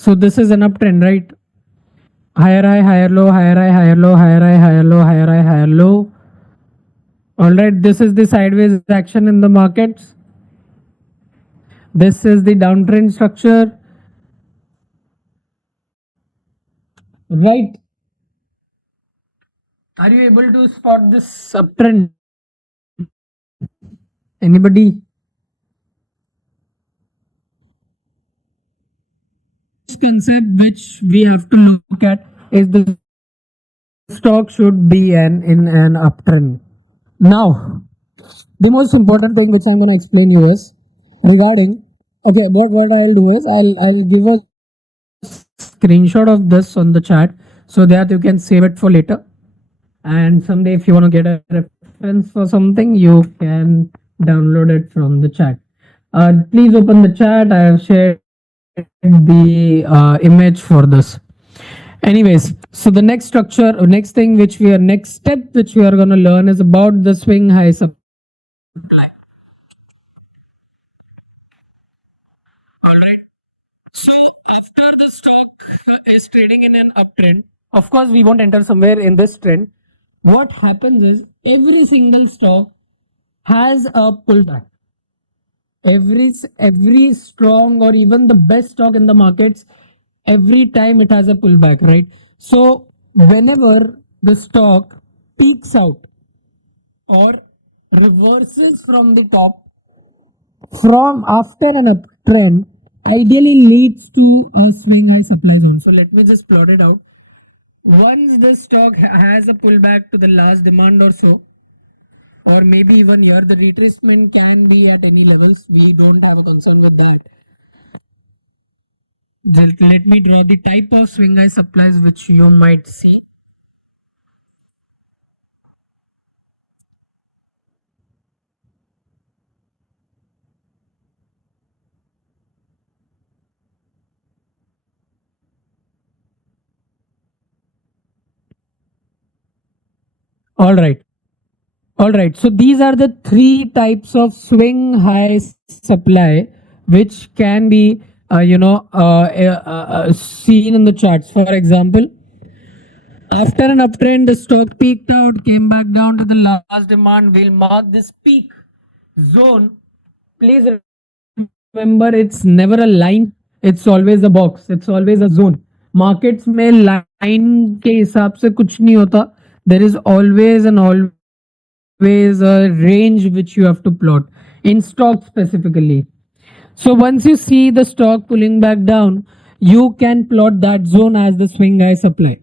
So this is an uptrend, right? Higher high, higher low, higher high, higher low, higher high, higher low, higher high, higher low. All right, this is the sideways action in the markets. This is the downtrend structure. Right. Are you able to spot this uptrend? Anybody? This concept which we have to look at is the stock should be in an uptrend. Now, the most important thing which I'm going to explain you is regarding. Okay, what I'll do is I'll give a screenshot of this on the chat so that you can save it for later. And someday, if you want to get a reference for something, you can download it from the chat. Please open the chat. I have shared the image for this. Anyways, so the next structure, next thing which we are, next step which we are going to learn is about the swing high supply. All right. So after the stock is trading in an uptrend, of course we won't enter somewhere in this trend. What happens is every single stock has a pullback. Every strong or even the best stock in the markets, every time it has a pullback, right? So whenever the stock peaks out or reverses from the top from after an uptrend, ideally leads to a swing high supply zone. So let me just plot it out. Once the stock has a pullback to the last demand or so, or maybe even here the retracement can be at any levels, we don't have a concern with that. Just let me draw the type of swing high supplies which you might see. All right. All right. So these are the three types of swing high supply which can be, seen in the charts. For example, after an uptrend, the stock peaked out, came back down to the last demand. We'll mark this peak zone. Please remember, it's never a line. It's always a box. It's always a zone. Markets में line के हिसाब से कुछ नहीं होता. There is always a range which you have to plot in stock specifically. So once you see the stock pulling back down, you can plot that zone as the swing high supply.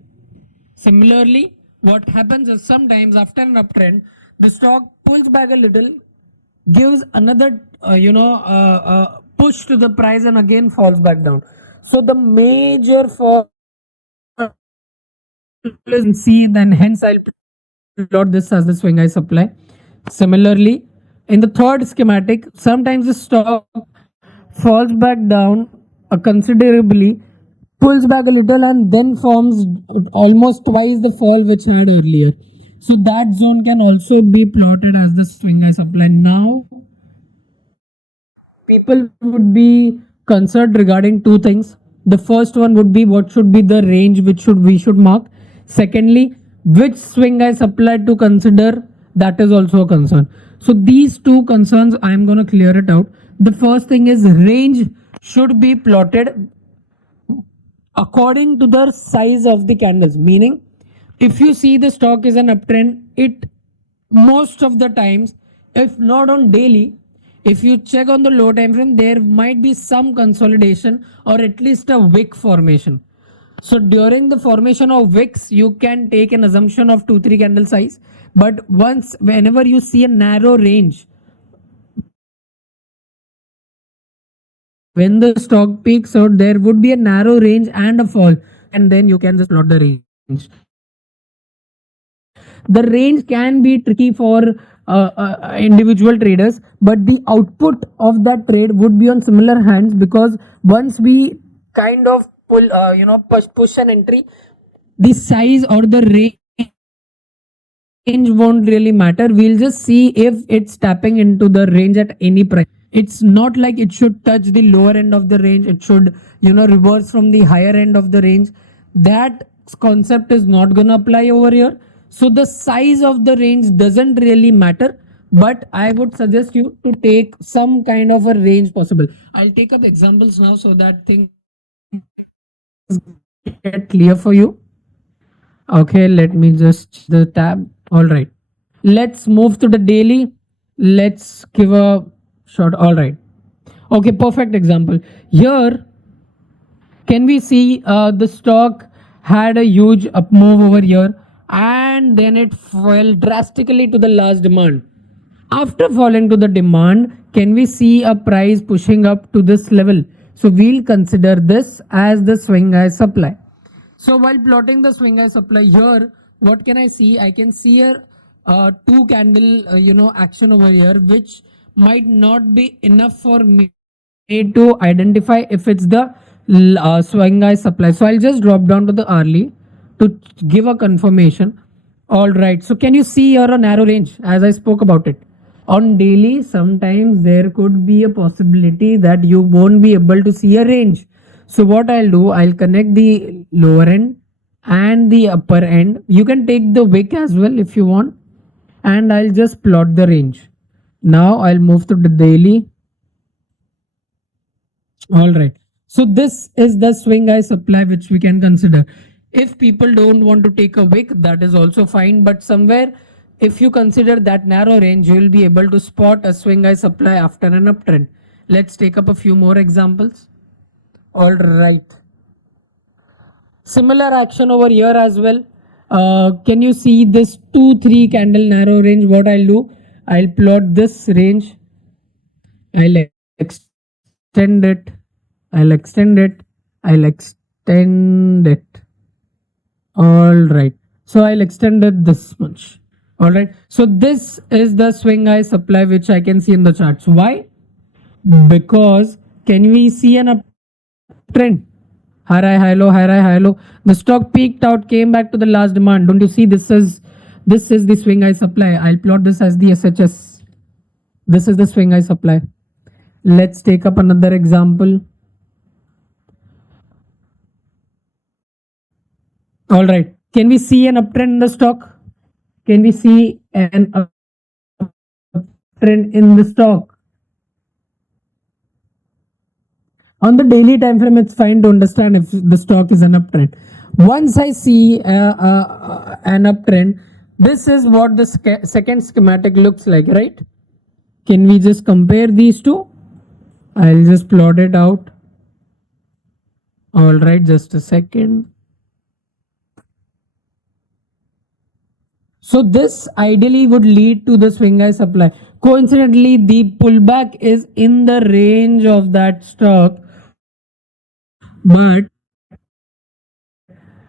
Similarly, what happens is sometimes after an uptrend, the stock pulls back a little, gives another push to the price and again falls back down. So the major fall is see, then hence I'll plot this as the swing high supply. Similarly, in the third schematic, sometimes the stock falls back down considerably, pulls back a little, and then forms almost twice the fall which had earlier. So that zone can also be plotted as the swing high supply. Now, people would be concerned regarding two things. The first one would be what should be the range which we should mark. Secondly, which swing high supply to consider, that is also a concern. So these two concerns, I am going to clear it out. The first thing is range should be plotted according to the size of the candles. Meaning, if you see the stock is an uptrend, it most of the times, if not on daily, if you check on the low time frame, there might be some consolidation or at least a wick formation. So during the formation of wicks, you can take an assumption of 2-3 candle size. But whenever you see a narrow range, when the stock peaks out, there would be a narrow range and a fall, and then you can just plot the range. The range can be tricky for individual traders, but the output of that trade would be on similar hands, because once we kind of pull, push an entry, the size or the range won't really matter. We'll just see if it's tapping into the range at any price. It's not like it should touch the lower end of the range. It should, reverse from the higher end of the range. That concept is not going to apply over here. So the size of the range doesn't really matter, but I would suggest you to take some kind of a range possible. I'll take up examples now so that things get clear for you. Okay, let me just the tab. All right. Let's move to the daily. Let's give a short. All right. Okay, perfect example. Here, can we see the stock had a huge up move over here and then it fell drastically to the last demand. After falling to the demand, can we see a price pushing up to this level? So we'll consider this as the swing high supply. So while plotting the swing high supply here, what can I see? I can see here two candle, action over here, which might not be enough for me to identify if it's the swing high supply. So I'll just drop down to the hourly to give a confirmation. All right. So can you see here a narrow range as I spoke about it? On daily, sometimes there could be a possibility that you won't be able to see a range. So what I'll do, I'll connect the lower end and the upper end. You can take the wick as well if you want, and I'll just plot the range. Now I'll move to the daily. All right. So this is the swing high supply which we can consider. If people don't want to take a wick, that is also fine. But somewhere, if you consider that narrow range, you will be able to spot a swing high supply after an uptrend. Let's take up a few more examples. All right. Similar action over here as well. Can you see this 2-3 candle narrow range? What I'll do, I'll plot this range. I'll extend it. I'll extend it. I'll extend it. All right. So I'll extend it this much. All right. So this is the swing high supply which I can see in the charts. Why? Because can we see an uptrend? High low. The stock peaked out, came back to the last demand. Don't you see? This is the swing high supply. I'll plot this as the SHS. This is the swing high supply. Let's take up another example. All right. Can we see an uptrend in the stock? Can we see an uptrend in the stock? On the daily time frame, it's fine to understand if the stock is an uptrend. Once I see an uptrend, this is what the second schematic looks like, right? Can we just compare these two? I'll just plot it out. All right, just a second. So this ideally would lead to the swing high supply. Coincidentally, the pullback is in the range of that stock. But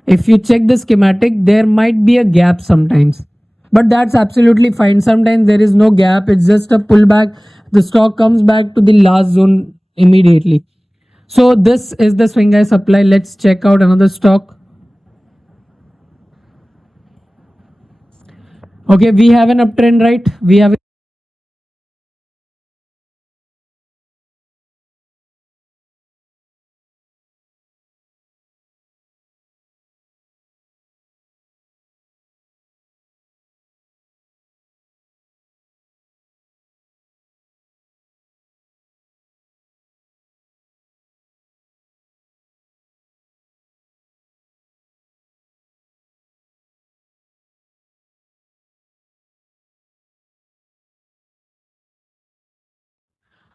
if you check the schematic, there might be a gap sometimes. But that's absolutely fine. Sometimes there is no gap. It's just a pullback. The stock comes back to the last zone immediately. So this is the swing high supply. Let's check out another stock. Okay, we have an uptrend, right? We have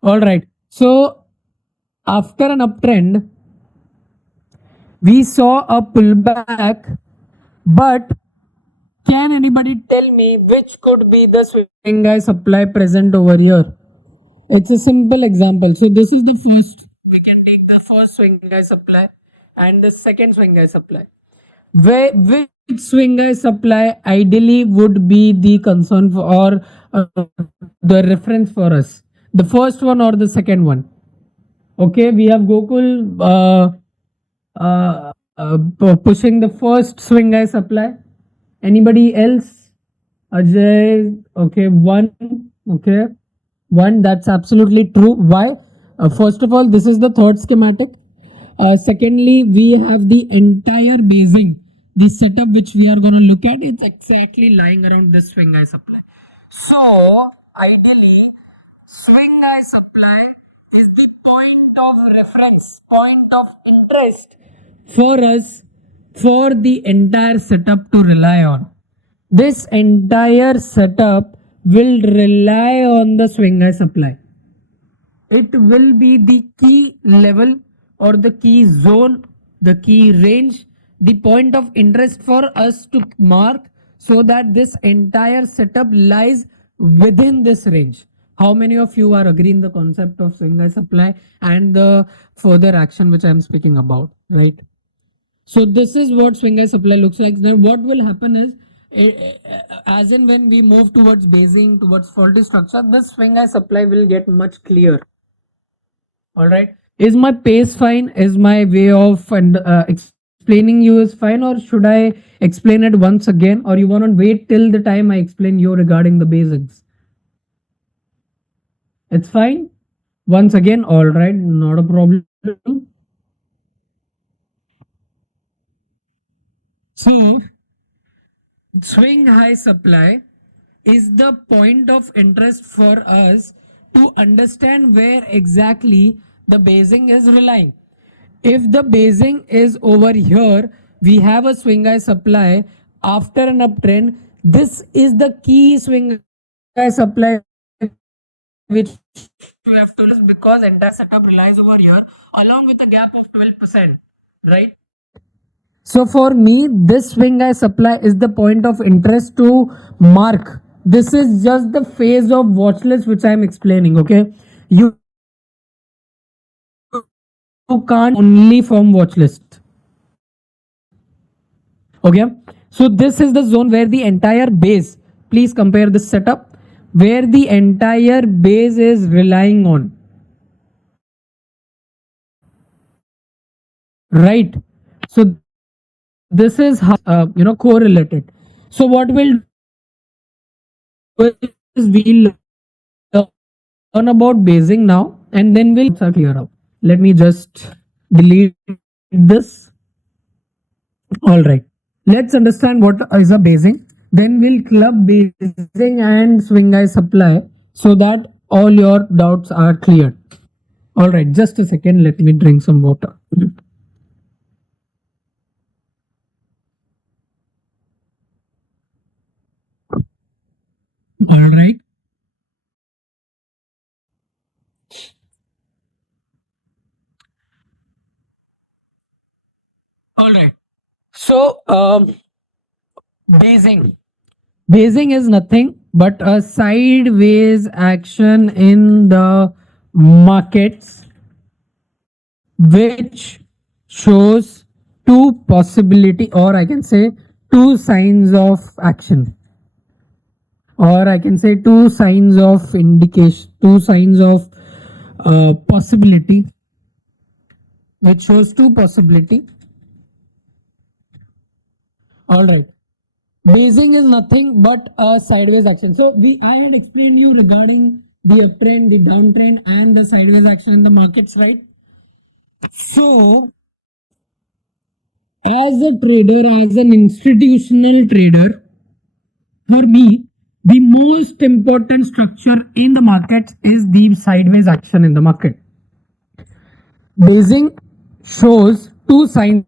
all right. So after an uptrend, we saw a pullback, but can anybody tell me which could be the swing high supply present over here? It's a simple example. So this is the first. We can take the first swing high supply and the second swing high supply. Which swing high supply ideally would be the concern for or the reference for us? The first one or the second one? Okay, we have Gokul pushing the first swing high supply. Anybody else? Ajay, okay, one, okay. One, that's absolutely true. Why? First of all, this is the third schematic. Secondly, we have the entire basing, the setup which we are going to look at. It's exactly lying around this swing high supply. So, ideally, swing high supply is the point of reference, point of interest for us for the entire setup to rely on. This entire setup will rely on the swing high supply. It will be the key level or the key zone, the key range, the point of interest for us to mark so that this entire setup lies within this range. How many of you are agreeing the concept of swing high supply and the further action which I am speaking about, right? So this is what swing high supply looks like. Then what will happen is, as in when we move towards basing, towards faulty structure, this swing high supply will get much clearer. All right. Is my pace fine? Is my way of and explaining you is fine, or should I explain it once again, or you want to wait till the time I explain you regarding the basics? It's fine. Once again, all right, not a problem. So, swing high supply is the point of interest for us to understand where exactly the basing is relying. If the basing is over here, we have a swing high supply after an uptrend. This is the key swing high supply which we have to list because entire setup relies over here along with a gap of 12%, right? So for me, this swing high supply is the point of interest to mark. This is just the phase of watch list which I am explaining. Okay, you can't only from watch list. Okay, so this is the zone where the entire base. Please compare this setup where the entire base is relying on. Right. So this is how, correlated. So what we'll do is we'll learn about basing now and then we'll clear out. Let me just delete this. All right. Let's understand what is a basing. Then we'll club basing and swing high supply so that all your doubts are cleared. All right. Just a second. Let me drink some water. All right. All right. So, basing. Basing is nothing but a sideways action in the markets which shows two possibility, or I can say two signs of action, or I can say two signs of indication, two signs of possibility, which shows two possibility. All right. Basing is nothing but a sideways action. So I had explained you regarding the uptrend, the downtrend, and the sideways action in the markets, right? So, as a trader, as an institutional trader, for me, the most important structure in the market is the sideways action in the market. Basing shows two signs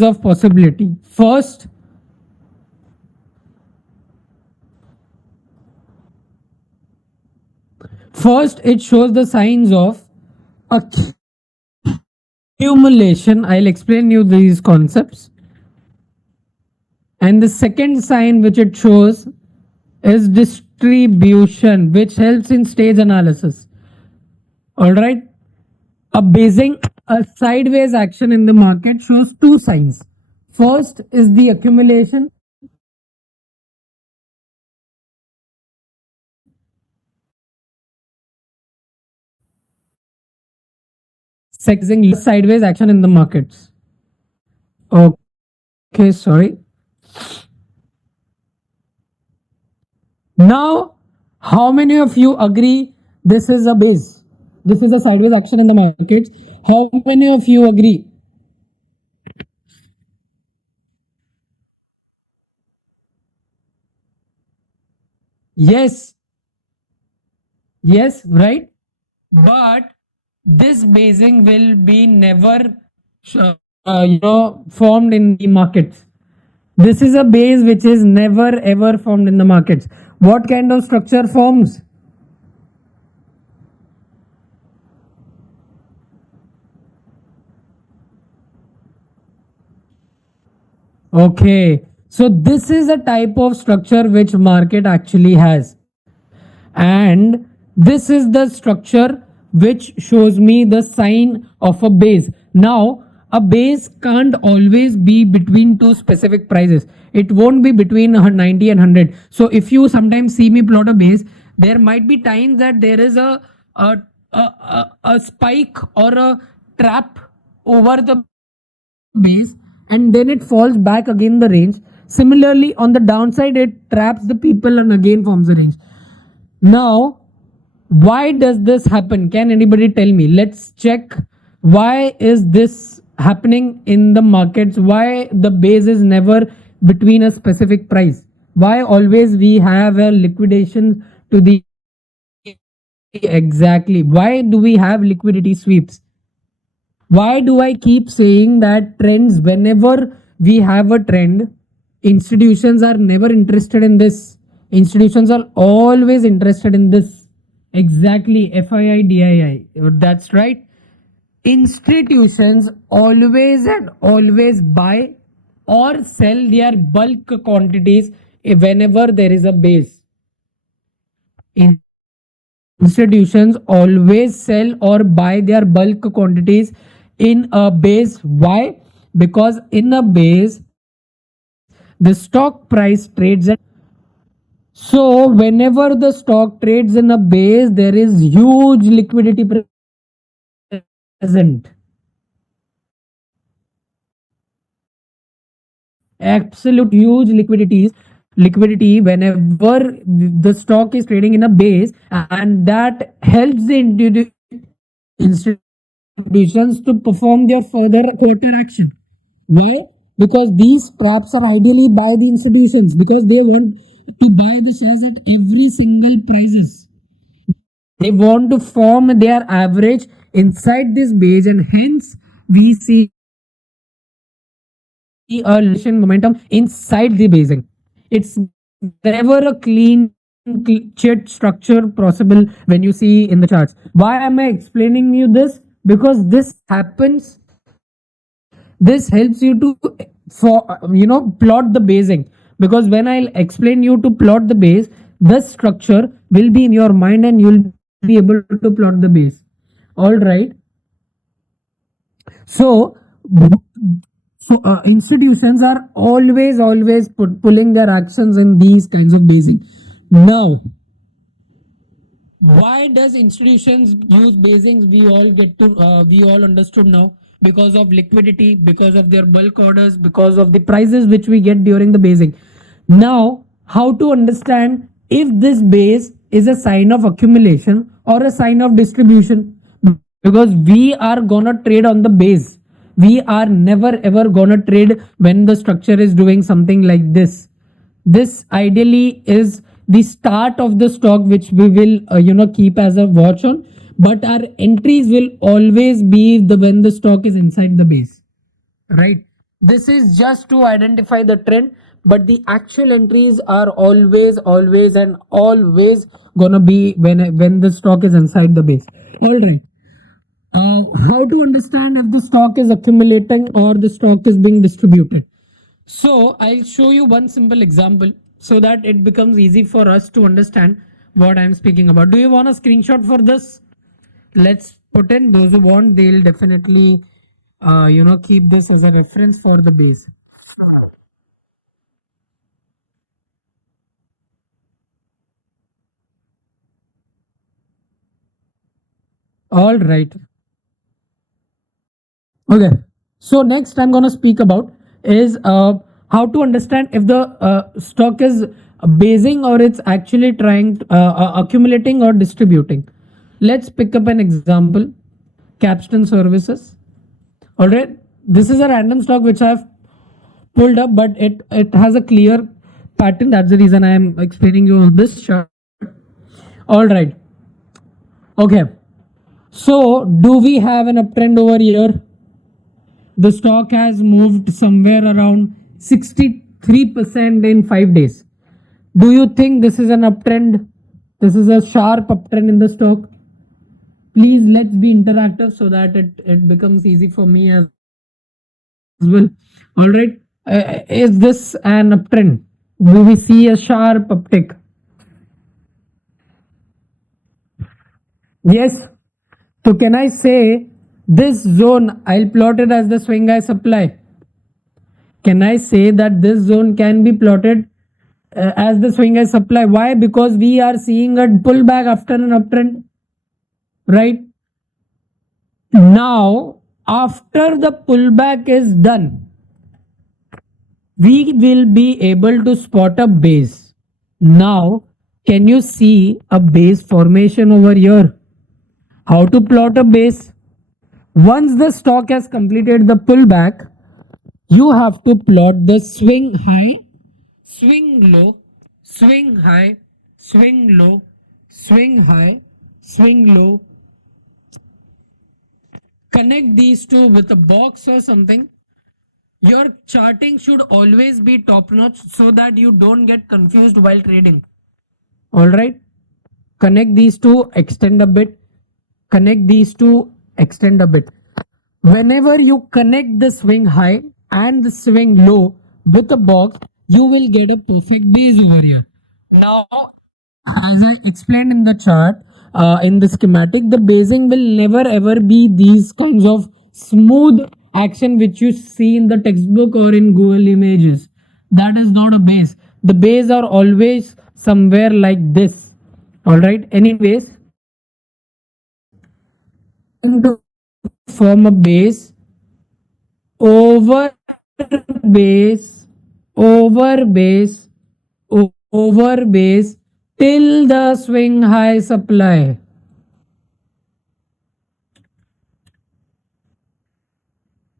of possibility. First, it shows the signs of accumulation. I'll explain you these concepts. And the second sign which it shows is distribution, which helps in stage analysis. All right. A sideways action in the market shows two signs. First is the accumulation. Second, sideways action in the markets. Okay, sorry. Now, how many of you agree This is a base. This is a sideways action in the markets. How many of you agree? Yes, yes, right? But this basing will be never formed in the markets. This is a base which is never ever formed in the markets. What kind of structure forms? Okay, so this is a type of structure which market actually has, and this is the structure which shows me the sign of a base. Now a base can't always be between two specific prices. It won't be between 90 and 100. So if you sometimes see me plot a base, there might be times that there is a spike or a trap over the base, and then it falls back again the range. Similarly, on the downside, it traps the people and again forms a range. Now, why does this happen? Can anybody tell me? Let's check. Why is this happening in the markets? Why the base is never between a specific price? Why always we have a liquidation to the exactly? Why do we have liquidity sweeps? Why do I keep saying that trends, whenever we have a trend, institutions are never interested in this. Institutions are always interested in this. Exactly, FII, That's right. Institutions always and always buy or sell their bulk quantities whenever there is a base. Institutions always sell or buy their bulk quantities in a base. Why? Because in a base, the stock price trades at. So, whenever the stock trades in a base, there is huge liquidity present. Absolute huge liquidity whenever the stock is trading in a base, and that helps the institutions to perform their further quarter action. Why? Because these traps are ideally by the institutions, because they want to buy the shares at every single prices. They want to form their average inside this base, and hence we see a momentum inside the basing. It's never a clean chit structure possible when you see in the charts. Why am I explaining you this? Because this happens, this helps you to for plot the basing, because when I'll explain you to plot the base, this structure will be in your mind and you'll be able to plot the base. All right. So institutions are always pulling their actions in these kinds of basing. Now, why does institutions use basings? We all understood now, because of liquidity, because of their bulk orders, because of the prices which we get during the basing. Now, how to understand if this base is a sign of accumulation or a sign of distribution? Because we are gonna trade on the base, we are never ever gonna trade when the structure is doing something like this. This ideally is the start of the stock which we will keep as a watch on, but our entries will always be the when the stock is inside the base, right? This is just to identify the trend, but the actual entries are always and always gonna be when the stock is inside the base. All right. How to understand if the stock is accumulating or the stock is being distributed? So I'll show you one simple example so that it becomes easy for us to understand what I'm speaking about. Do you want a screenshot for this? Let's put in. Those who want, they'll definitely keep this as a reference for the base. All right. Okay. So next I'm gonna speak about is how to understand if the stock is basing or it's actually trying accumulating or distributing. Let's pick up an example. Capstan Services. All right. This is a random stock which I've pulled up, but it has a clear pattern. That's the reason I am explaining you on this chart. All right. Okay. So do we have an uptrend over here? The stock has moved somewhere around 63% in 5 days. Do you think this is an uptrend? This is a sharp uptrend in the stock. Please let's be interactive so that it becomes easy for me as well. All right. Is this an uptrend? Do we see a sharp uptick? Yes. So can I say this zone, I'll plot it as the swing high supply. Can I say that this zone can be plotted as the swing high supply? Why? Because we are seeing a pullback after an uptrend, right? Now, after the pullback is done, we will be able to spot a base. Now, can you see a base formation over here? How to plot a base? Once the stock has completed the pullback, you have to plot the swing high, swing low, swing high, swing low, swing high, swing low. Connect these two with a box or something. Your charting should always be top notch so that you don't get confused while trading. All right. Connect these two, extend a bit. Connect these two, extend a bit. Whenever you connect the swing high and the swing low with a box, you will get a perfect base over here. Now, as I explained in the chart, in the schematic, the basing will never ever be these kinds of smooth action which you see in the textbook or in Google Images. That is not a base. The base are always somewhere like this. All right. Anyways, to form a base over base, over base, over base till the swing high supply.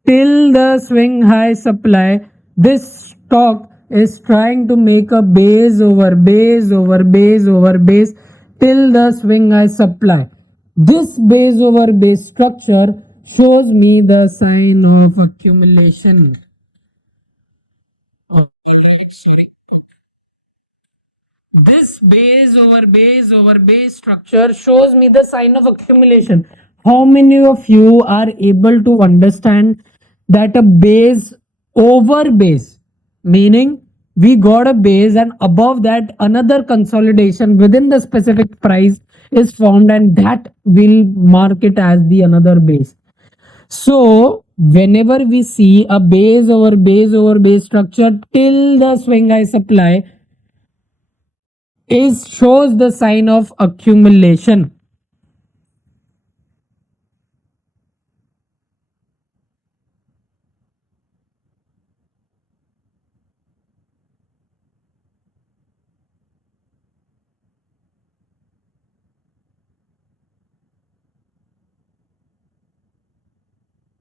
Till the swing high supply, this stock is trying to make a base over base over base over base till the swing high supply. This base over base structure shows me the sign of accumulation. This base over base over base structure shows me the sign of accumulation. How many of you are able to understand that a base over base, meaning we got a base and above that another consolidation within the specific price is formed and that will mark it as the another base. So whenever we see a base over base over base structure till the swing high supply, is shows the sign of accumulation.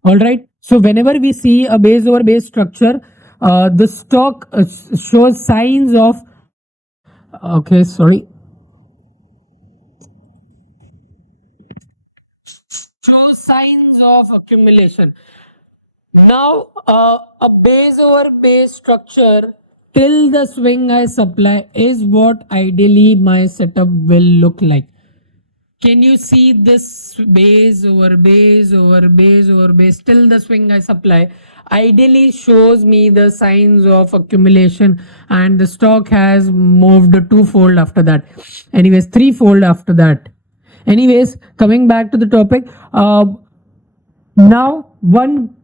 All right. So whenever we see a base over base structure, the stock shows signs of. Okay, sorry. Shows signs of accumulation. Now, a base over base structure till the swing high supply is what ideally my setup will look like. Can you see this base over base over base over base till the swing high supply ideally shows me the signs of accumulation, and the stock has moved twofold after that. Anyways, threefold after that. Anyways, coming back to the topic, now one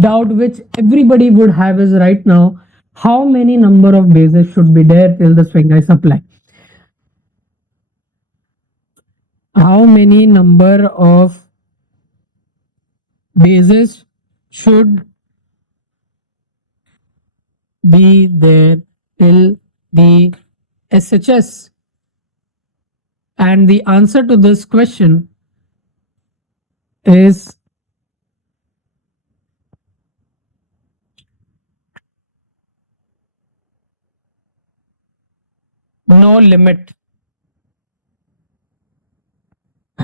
doubt which everybody would have is right now, how many number of bases should be there till the swing high supply? How many number of bases should be there till the SHS And the answer to this question is no limit.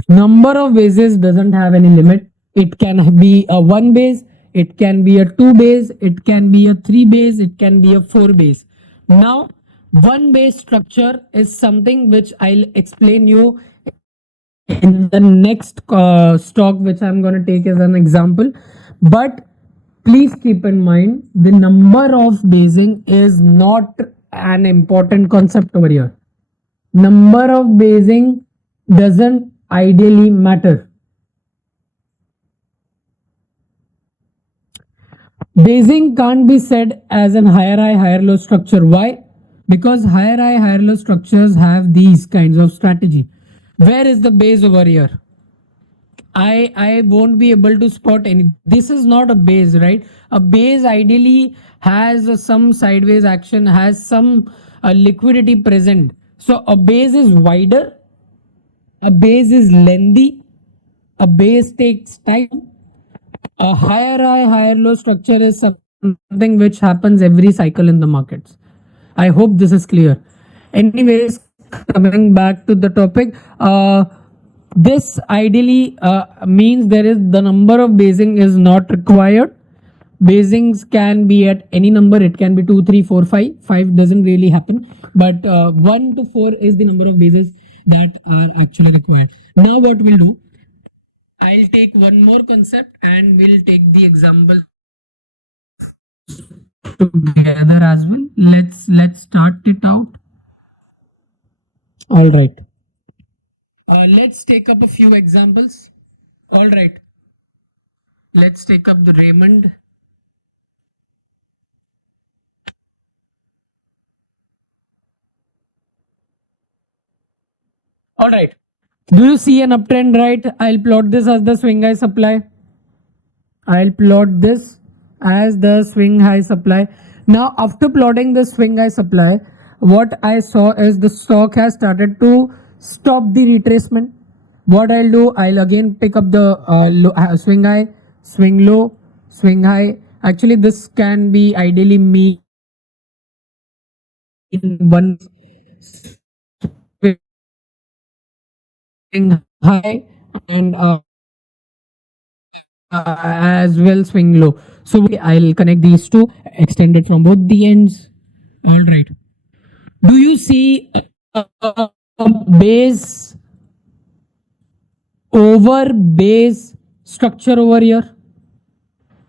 Number of bases doesn't have any limit. It can be a one base, it can be a two base, it can be a three base, it can be a four base. Now, one base structure is something which I'll explain you in the next stock which I'm going to take as an example. But please keep in mind the number of basing is not an important concept over here. Number of basing doesn't ideally matter. Basing can't be said as an higher high, higher low structure. Why? Because higher high, higher low structures have these kinds of strategy. Where is the base over here? I won't be able to spot any. This is not a base, right? A base ideally has some sideways action, has some liquidity present. So a base is wider, a base is lengthy, a base takes time. A higher high, higher low structure is something which happens every cycle in the markets. I hope this is clear. Anyways, coming back to the topic, this ideally means there is the number of basing is not required. Basings can be at any number. It can be 2, 3, 4, 5. 5 doesn't really happen, but 1 to 4 is the number of bases that are actually required. Now what we'll do, I'll take one more concept and we'll take the example together as well. Let's start it out. All right. Let's take up a few examples. All right. Let's take up the Raymond. All right. Do you see an uptrend, right? I'll plot this as the swing high supply. I'll plot this as the swing high supply. Now, after plotting the swing high supply, what I saw is the stock has started to stop the retracement. What I'll do, I'll again pick up the swing high, swing low, swing high. Actually, this can be ideally mean one swing high and as well swing low. So I'll connect these two, extend it from both the ends. All right. Do you see a base over base structure over here?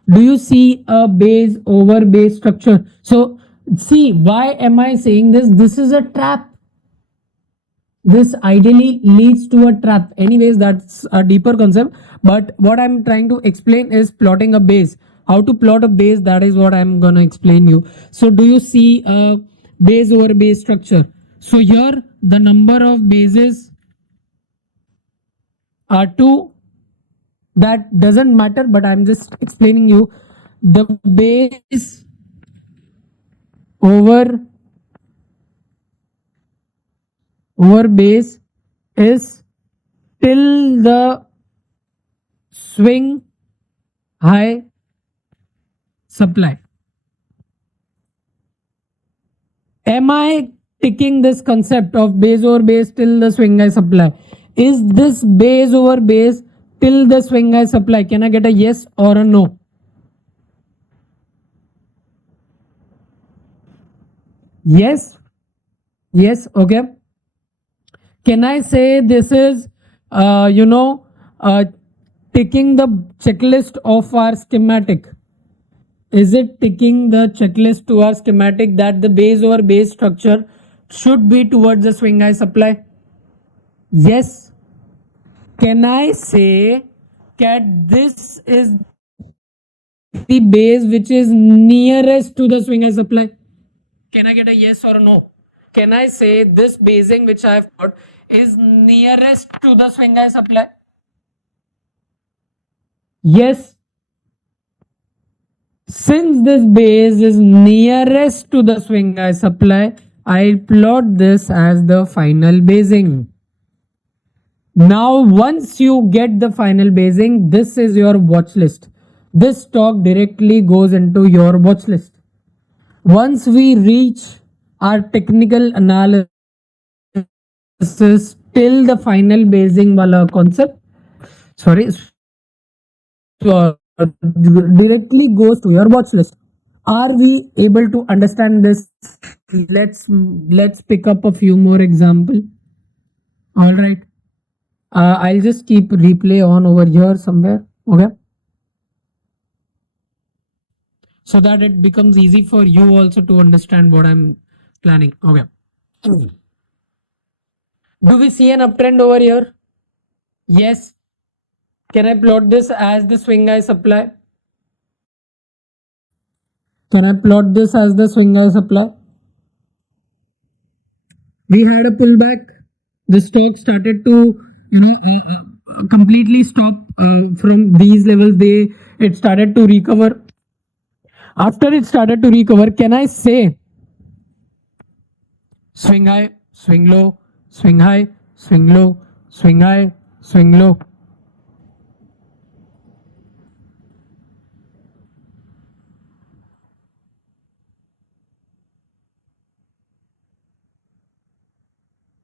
Do you see a base over base structure? So see, why am I saying this? This is a trap. This ideally leads to a trap. Anyways, that's a deeper concept, but what I'm trying to explain is plotting a base. How to plot a base, that is what I'm gonna explain you. So do you see a base over base structure? So here the number of bases are 2. That doesn't matter, but I'm just explaining you. The base over base is till the swing high supply. Am I ticking this concept of base over base till the swing high supply? Is this base over base till the swing high supply? Can I get a yes or a no? Yes. Yes. Okay. Can I say this is, ticking the checklist of our schematic? Is it ticking the checklist to our schematic that the base over base structure should be towards the swing high supply? Yes. Can I say that this is the base which is nearest to the swing high supply? Can I get a yes or a no? Can I say this basing which I have got is nearest to the swing high supply? Yes. Since this base is nearest to the swing high supply, I'll plot this as the final basing. Now once you get the final basing, this is your watch list. This stock directly goes into your watch list. Once we reach our technical analysis till the final basing wala concept, sorry, so directly goes to your watch list. Are we able to understand this? Let's pick up a few more example. All right. I'll just keep replay on over here somewhere. Okay. So that it becomes easy for you also to understand what I'm planning. Okay. Do we see an uptrend over here? Yes. Can I plot this as the swing high supply? Can I plot this as the swing high supply? We had a pullback. The stock started to completely stop from these levels. It started to recover. After it started to recover, can I say swing high, swing low, swing high, swing low, swing high, swing low?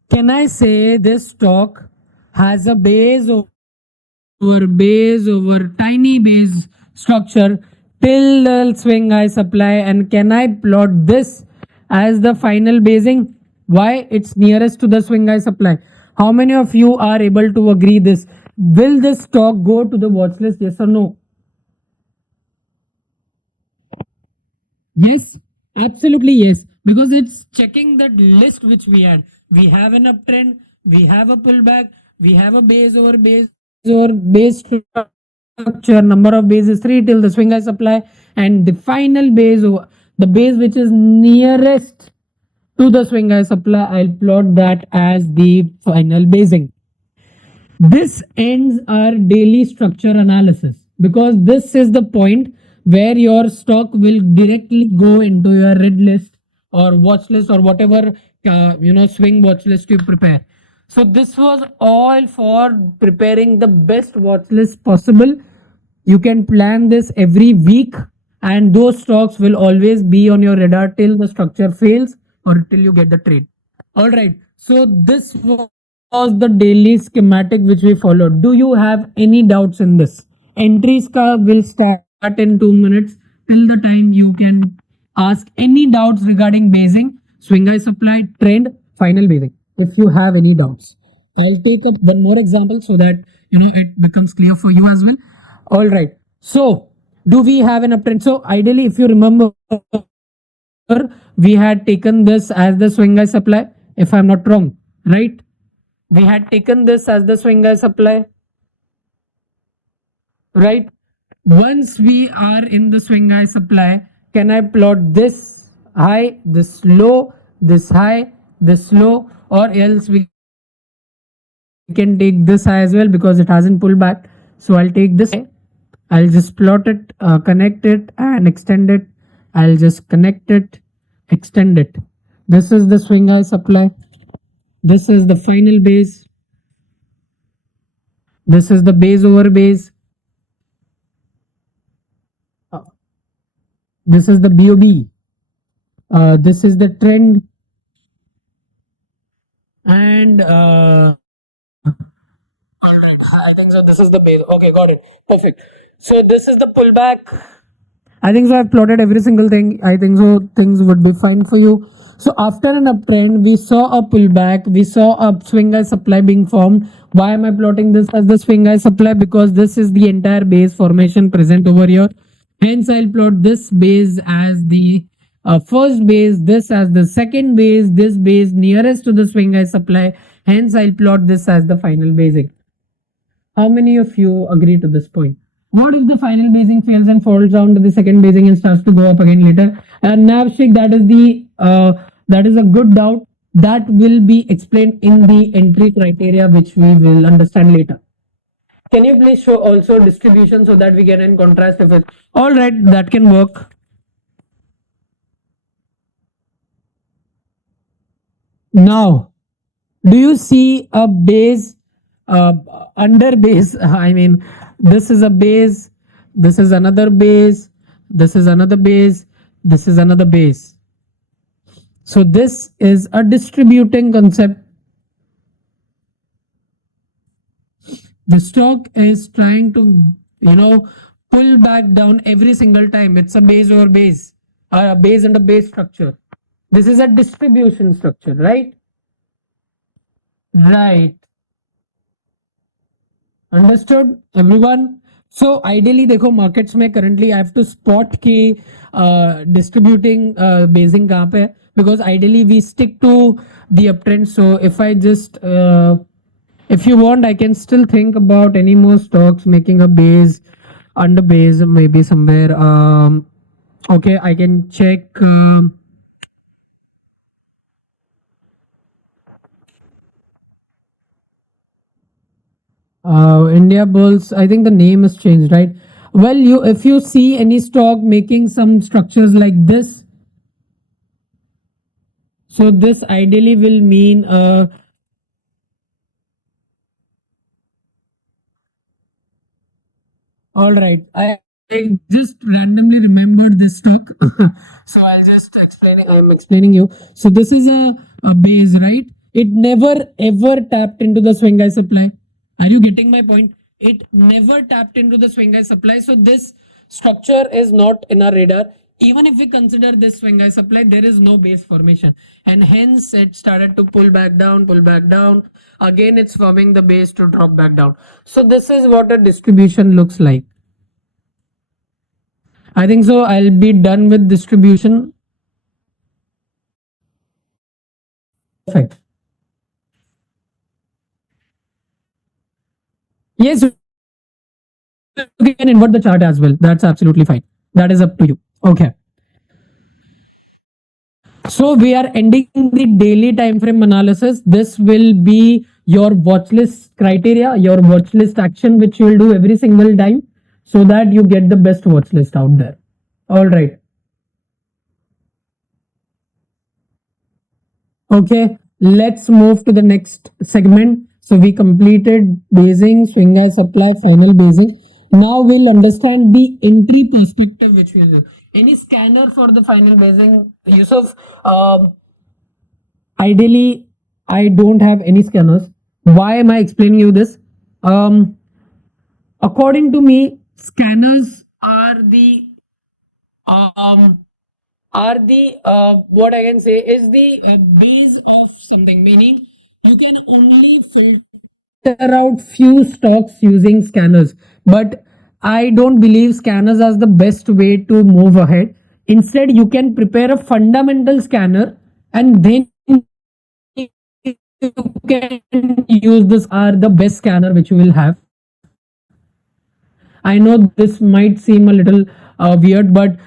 Can I say this stock has a base over tiny base structure till the swing high supply, and can I plot this as the final basing? Why? It's nearest to the swing high supply. How many of you are able to agree this? Will this stock go to the watch list? Yes or no? Yes, absolutely yes. Because it's checking that list which we had. We have an uptrend, we have a pullback, we have a base over base structure. Number of bases 3 till the swing high supply, and the final base over the base which is nearest to the swing high supply. I'll plot that as the final basing. This ends our daily structure analysis, because this is the point where your stock will directly go into your red list or watch list or whatever swing watch list you prepare. So this was all for preparing the best watch list possible. You can plan this every week, and those stocks will always be on your radar till the structure fails or till you get the trade. All right. So this was the daily schematic which we followed. Do you have any doubts in this? Entries ka will start in 2 minutes. Till the time you can ask any doubts regarding basing, swing high supply, trend, final basing. If you have any doubts, I'll take up one more example so that it becomes clear for you as well. All right. So do we have an uptrend? So ideally, if you remember, we had taken this as the swing high supply, if I'm not wrong, right? We had taken this as the swing high supply, right? Once we are in the swing high supply, can I plot this high, this low, this high, this low, or else we can take this high as well because it hasn't pulled back. So I'll take this high. I'll just plot it, connect it, and extend it. I'll just connect it, extend it. This is the swing high supply. This is the final base. This is the base over base. Uh, This is the BOB. This is the trend. And I think so. This is the base. Okay, got it. Perfect. So this is the pullback. I think so. I've plotted every single thing. I think so. Things would be fine for you. So after an uptrend, we saw a pullback. We saw a swing high supply being formed. Why am I plotting this as the swing high supply? Because this is the entire base formation present over here. Hence, I'll plot this base as the first base, this as the second base, this base nearest to the swing high supply. Hence, I'll plot this as the final basing. How many of you agree to this point? What if the final basing fails and falls down to the second basing and starts to go up again later? And Navshik, that is a good doubt. That will be explained in the entry criteria, which we will understand later. Can you please show also distribution so that we get in contrast if it all right? That can work. Now, do you see a base uh, under base. I mean, this is a base, this is another base, this is another base, this is another base. So this is a distributing concept. The stock is trying to, you know, pull back down every single time. It's a base over base, a base and a base structure. This is a distribution structure, right? Right. Understood, everyone? So ideally, देखो markets में currently I have to spot कि distributing basing कहाँ पे है, because ideally we stick to the uptrend. So if I just if you want, I can still think about any more stocks making a base, under base, maybe somewhere. Okay, I can check. India Bulls. I think the name has changed, right? Well, you if you see any stock making some structures like this, so this ideally will mean all right. I just randomly remembered this stock. So I'll just I'm explaining you. So this is a base, right? It never ever tapped into the swing high supply. Are you getting my point? It never tapped into the swing high supply. So this structure is not in our radar. Even if we consider this swing high supply, there is no base formation. And hence it started to pull back down, pull back down. Again, it's forming the base to drop back down. So this is what a distribution looks like. I think so. I'll be done with distribution. Perfect. Yes, you can invert the chart as well. That's absolutely fine. That is up to you. Okay. So we are ending the daily time frame analysis. This will be your watch list criteria, your watch list action, which you will do every single time so that you get the best watch list out there. All right. Okay, let's move to the next segment. So we completed basing, swing high supply, final basing. Now we'll understand the entry perspective which we'll do. Any scanner for the final basing, Yusuf? Ideally, I don't have any scanners. Why am I explaining you this? Um, According to me, scanners um are the what I can say is the base of something, meaning you can only filter out few stocks using scanners. But I don't believe scanners are the best way to move ahead. Instead, you can prepare a fundamental scanner and then you can use this are the best scanner which you will have. I know this might seem a little weird, but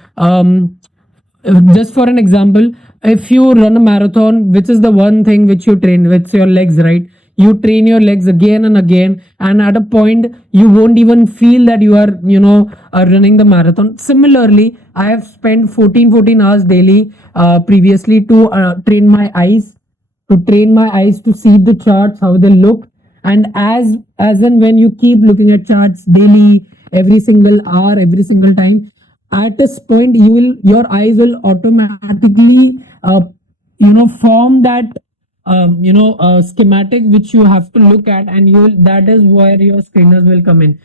just for an example, if you run a marathon, which is the one thing which you train with your legs, right? You train your legs again and again, and at a point, you won't even feel that you are, running the marathon. Similarly, I have spent 14 hours daily previously to train my eyes to see the charts how they look, and as and when you keep looking at charts daily, every single hour, every single time, at this point your eyes will automatically form that schematic which you have to look at, and that is where your screeners will come in.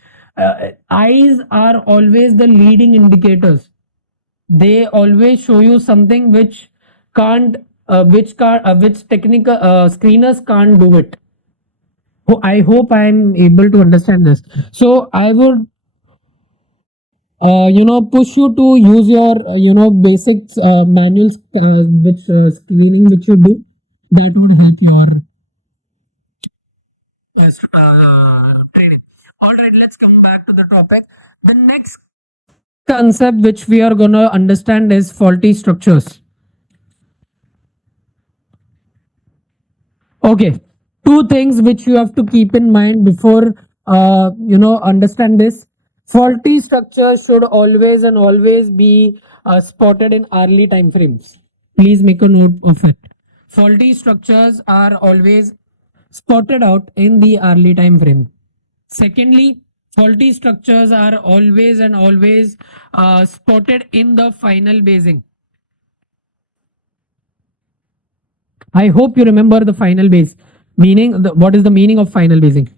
Eyes are always the leading indicators. They always show you something can't which technical screeners can't do it. I hope I'm able to understand this. So I would push you to use your basics manuals which screening which you do. That would help your training. All right, let's come back to the topic. The next concept which we are going to understand is faulty structures. Okay, two things which you have to keep in mind before understand this. Faulty structures should always and always be spotted in early time frames. Please make a note of it. Faulty structures are always spotted out in the early time frame. Secondly, faulty structures are always and always spotted in the final basing. I hope you remember the final base. What is the meaning of final basing?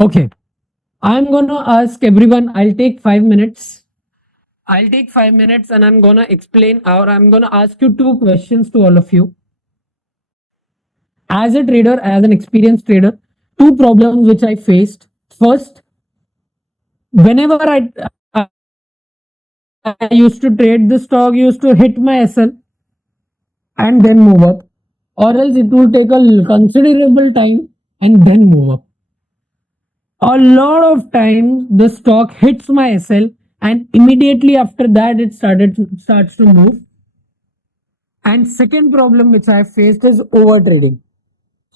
Okay. I'm gonna ask everyone, I'll take 5 minutes and I'm gonna explain or I'm gonna ask you two questions to all of you. As a trader, as an experienced trader, two problems which I faced. First, whenever I used to trade, the stock used to hit my SL and then move up, or else it will take a considerable time and then move up. A lot of times the stock hits my SL and immediately after that it starts to move. And second problem which I faced is over trading.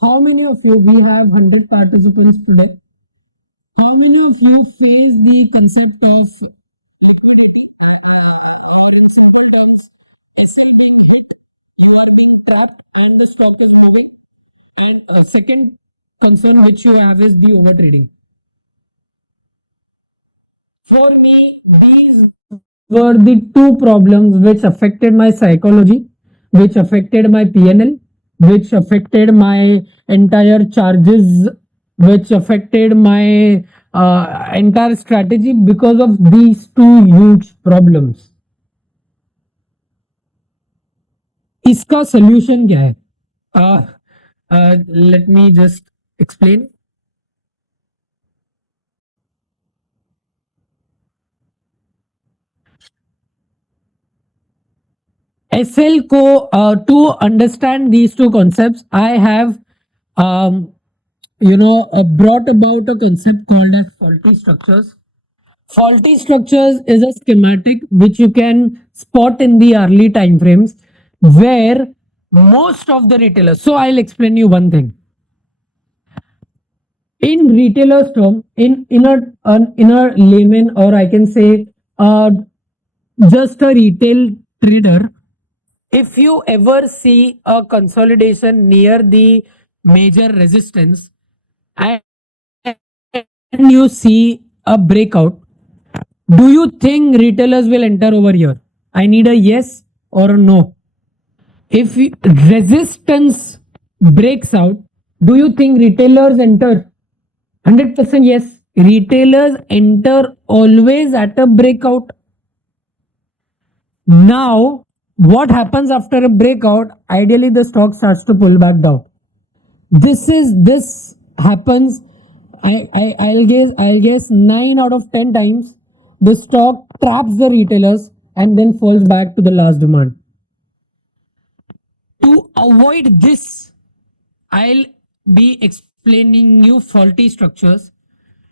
How many of you, we have 100 participants today, how many of you face the concept of sometimes SL being hit, you are being trapped and the stock is moving? And second concern which you have is the over trading. For me, these were the two problems which affected my psychology, which affected my PNL, which affected my entire charges, which affected my entire strategy because of these two huge problems. इसका solution क्या है? Let me just explain. SL को to understand these two concepts, I have brought about a concept called as faulty structures. Faulty structures is a schematic which you can spot in the early time frames where most of the retailers. So I'll explain you one thing. In retailers term, in a layman, or I can say just a retail trader, if you ever see a consolidation near the major resistance and you see a breakout, do you think retailers will enter over here? I need a yes or a no. If resistance breaks out, do you think retailers enter? 100% yes. Retailers enter always at a breakout. Now, what happens after a breakout? Ideally, the stock starts to pull back down. This happens. I'll guess 9 out of 10 times the stock traps the retailers and then falls back to the last demand. To avoid this, I'll be explaining you faulty structures.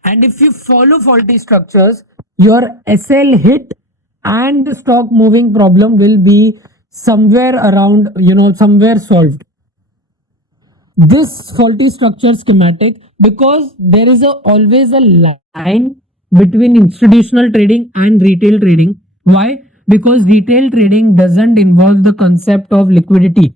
And if you follow faulty structures, your SL hit and the stock moving problem will be somewhere around, somewhere solved. This faulty structure schematic, because there is always a line between institutional trading and retail trading. Why? Because retail trading doesn't involve the concept of liquidity.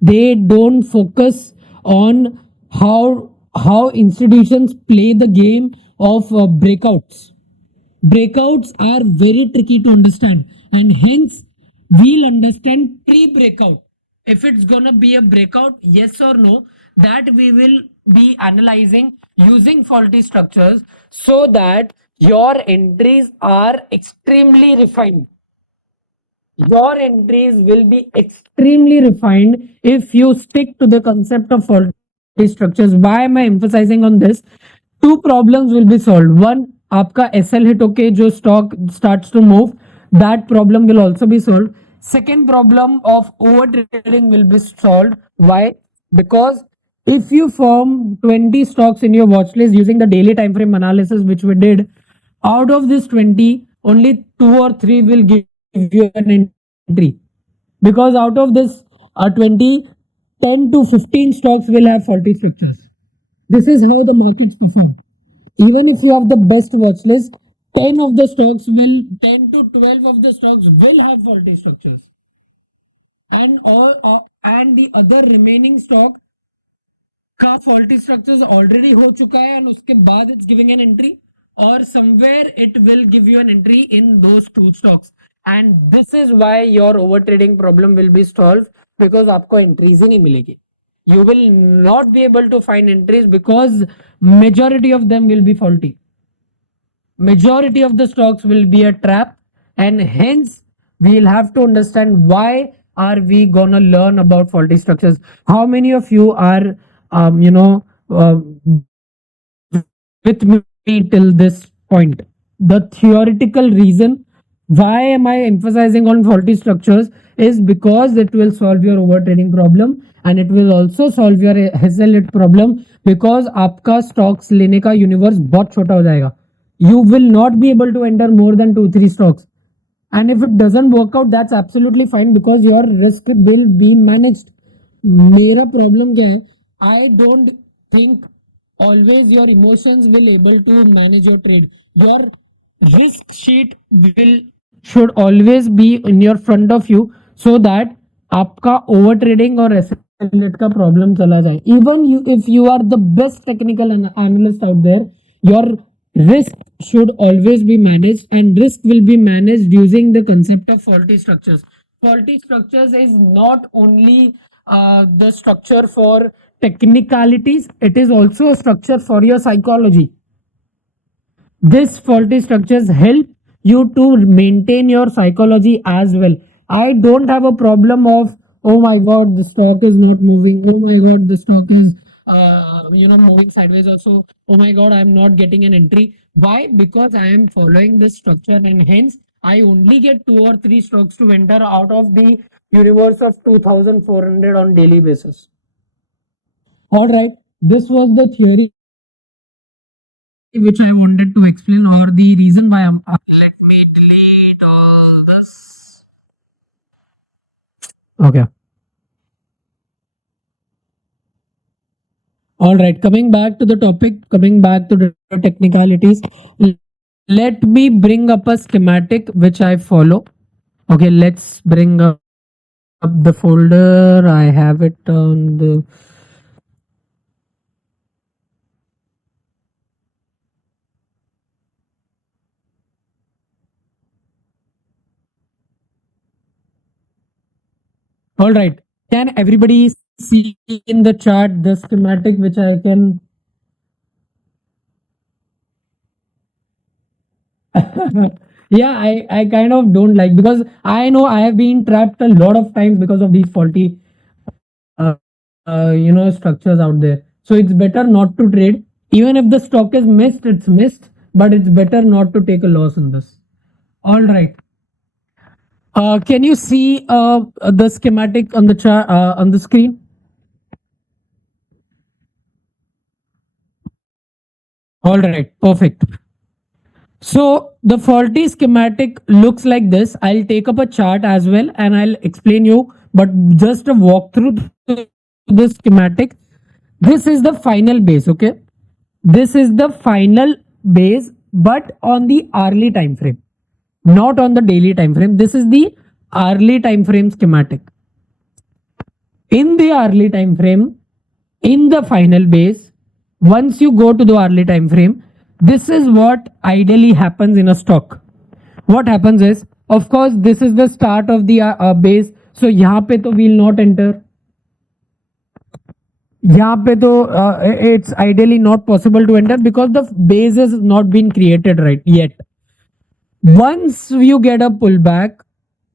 They don't focus on how institutions play the game of breakouts. Breakouts are very tricky to understand, and hence we'll understand pre-breakout. If it's gonna be a breakout, yes or no, that we will be analyzing using faulty structures so that your entries are extremely refined. Your entries will be extremely refined if you stick to the concept of faulty structures. Why am I emphasizing on this? Two problems will be solved. One, आपका SL hit okay, जो stock starts to move, that problem will also be solved. Second problem of over trading will be solved. Why? Because if you form 20 stocks in your watch list using the daily time frame analysis which we did, out of this 20, only 2 or 3 will give you an entry. Because out of this 20, 10 to 15 stocks will have faulty structures. This is how the markets perform. Even if you have the best watch list, 10 of the stocks will 10 to 12 of the stocks will have faulty structures, and and the other remaining stock का faulty structures already हो चुका है and उसके बाद it's giving an entry, or somewhere it will give you an entry in those two stocks, and this is why your over trading problem will be solved, because आपको entries ही नहीं मिलेगी. You will not be able to find entries because majority of them will be faulty. Majority of the stocks will be a trap, and hence we'll have to understand why are we gonna learn about faulty structures. How many of you are with me till this point? The theoretical reason why am I emphasizing on faulty structures is because it will solve your overtrading problem, and it will also solve your hassle problem, because आपका stocks लेने का universe बहुत छोटा हो जाएगा. You will not be able to enter more than 2-3 stocks, and if it doesn't work out, that's absolutely fine, because your risk will be managed. मेरा problem क्या है? I don't think always your emotions will able to manage your trade. Your risk sheet will should always be in your front of you, so that आपका over trading और asset का problem चला जाए. Even you if you are the best technical analyst out there, your risk should always be managed, and risk will be managed using the concept of faulty structures. Faulty structures is not only the structure for technicalities, it is also a structure for your psychology. This faulty structures help you to maintain your psychology as well. I don't have a problem of, oh my god, the stock is not moving, oh my god, the stock is moving sideways also, oh my god, I am not getting an entry. Why? Because I am following this structure, and hence I only get 2 or 3 stocks to enter out of the universe of 2400 on daily basis. All right, this was the theory which I wanted to explain, or the reason why I'm. Let me delete all this. Okay. All right. Coming back to the topic, coming back to the technicalities. Let me bring up a schematic which I follow. Okay. Let's bring up the folder. I have it on the. All right. Can everybody see in the chart the schematic which I can? Yeah, I kind of don't like, because I know I have been trapped a lot of times because of these faulty uh, structures out there. So it's better not to trade. Even if the stock is missed, it's missed, but it's better not to take a loss in this. All right. Can you see the schematic on the chart on the screen? All right, perfect. So the faulty schematic looks like this. I'll take up a chart as well and I'll explain you, but just a walkthrough to the schematic. This is the final base, okay? This is the final base, but on the hourly time frame, not on the daily time frame. This is the hourly time frame schematic. In the hourly time frame, in the final base, once you go to the hourly time frame, this is what ideally happens in a stock. What happens is, of course, this is the start of the base, so यहाँ पे तो will not enter. यहाँ पे तो it's ideally not possible to enter because the base has not been created right yet. Once you get a pullback,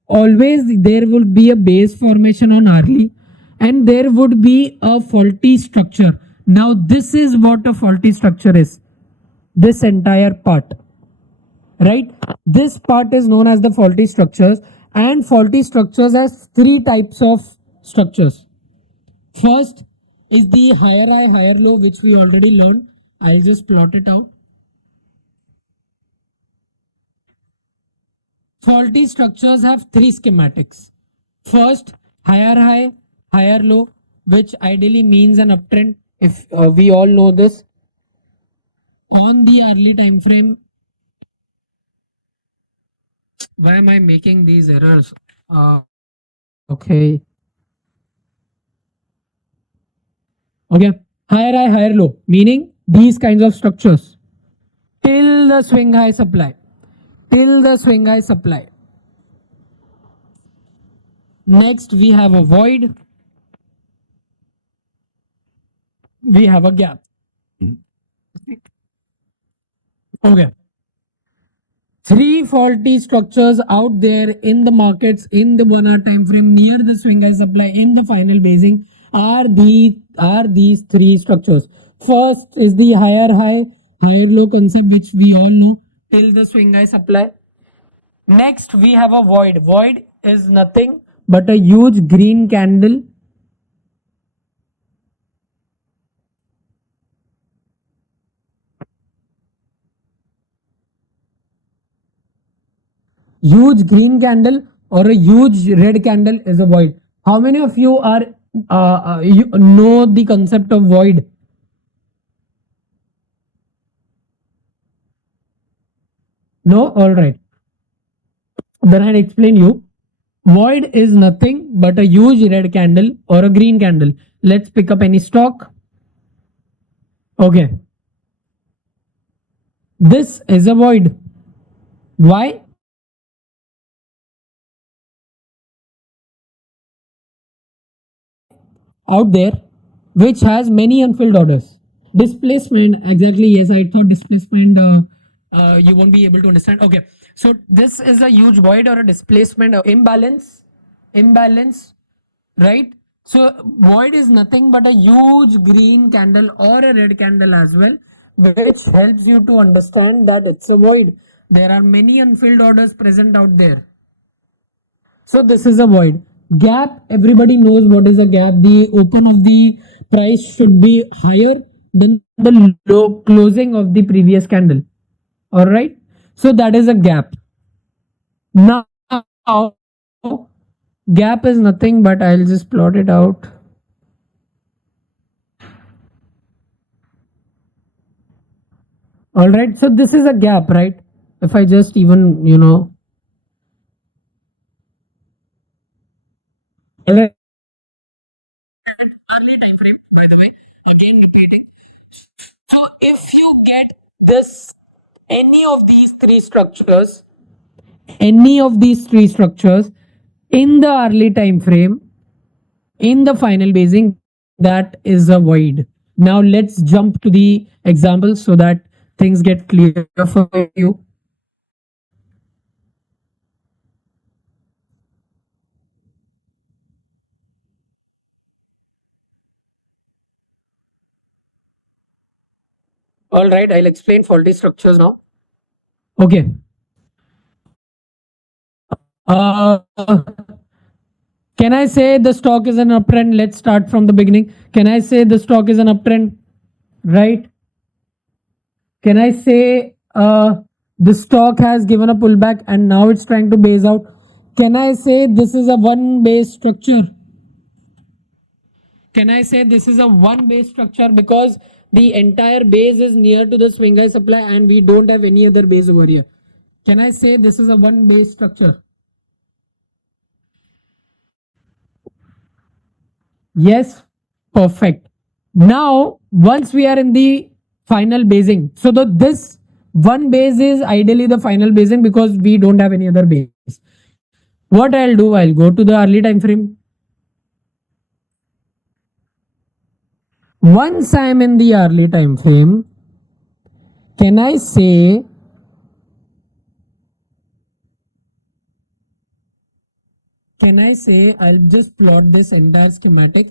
always there will be a base formation on hourly, and there would be a faulty structure. Now this is what a faulty structure is. This entire part, right? This part is known as the faulty structures, and faulty structures has 3 types of structures. First is the higher high, higher low, which we already learned. I'll just plot it out. Faulty structures have 3 schematics. First, higher high, higher low, which ideally means an uptrend. If we all know this, on the hourly time frame, Why am I making these errors? Okay. Okay. Higher high, higher low, meaning these kinds of structures till the swing high supply. Till the swing high supply. Next, we have a void. We have a gap. Okay. Three faulty structures out there in the markets in the 1 hour time frame near the swing high supply in the final basing are these three structures. First is the higher high, higher low concept, which we all know till the swing high supply. Next, we have a void. Void is nothing but a huge green candle. Huge green candle or a huge red candle is a void. How many of you are you know the concept of void? No? All right. Then I'll explain you. Void is nothing but a huge red candle or a green candle. Let's pick up any stock. Okay. This is a void. Why? Out there which has many unfilled orders. Displacement, exactly. Yes, I thought displacement you won't be able to understand. Okay, so this is a huge void or a displacement imbalance. Imbalance, right? So void is nothing but a huge green candle or a red candle as well, which helps you to understand that it's a void. There are many unfilled orders present out there. So this is a void. Gap, everybody knows what is a gap. The open of the price should be higher than the low closing of the previous candle. All right. So that is a gap. Now, gap is nothing but I'll just plot it out. All right. So this is a gap, right? If I just even, all right. Early time frame, by the way, again repeating. So if you get this, any of these three structures in the early time frame, in the final basing, that is a void. Now let's jump to the examples so that things get clear for you. All right, I'll explain faulty structures now. Okay. Uh, can I say the stock is an uptrend? Let's start from the beginning. Can I say the stock is an uptrend? Right? Can I say the stock has given a pullback and now it's trying to base out? Can I say this is a one base structure? Can I say this is a one base structure because the entire base is near to the swing high supply and we don't have any other base over here? Can I say this is a one base structure? Yes, perfect. Now, once we are in the final basing, so this one base is ideally the final basing because we don't have any other base. What I'll do, I'll go to the early time frame. Once I'm in the early time frame, can I say I'll just plot this entire schematic.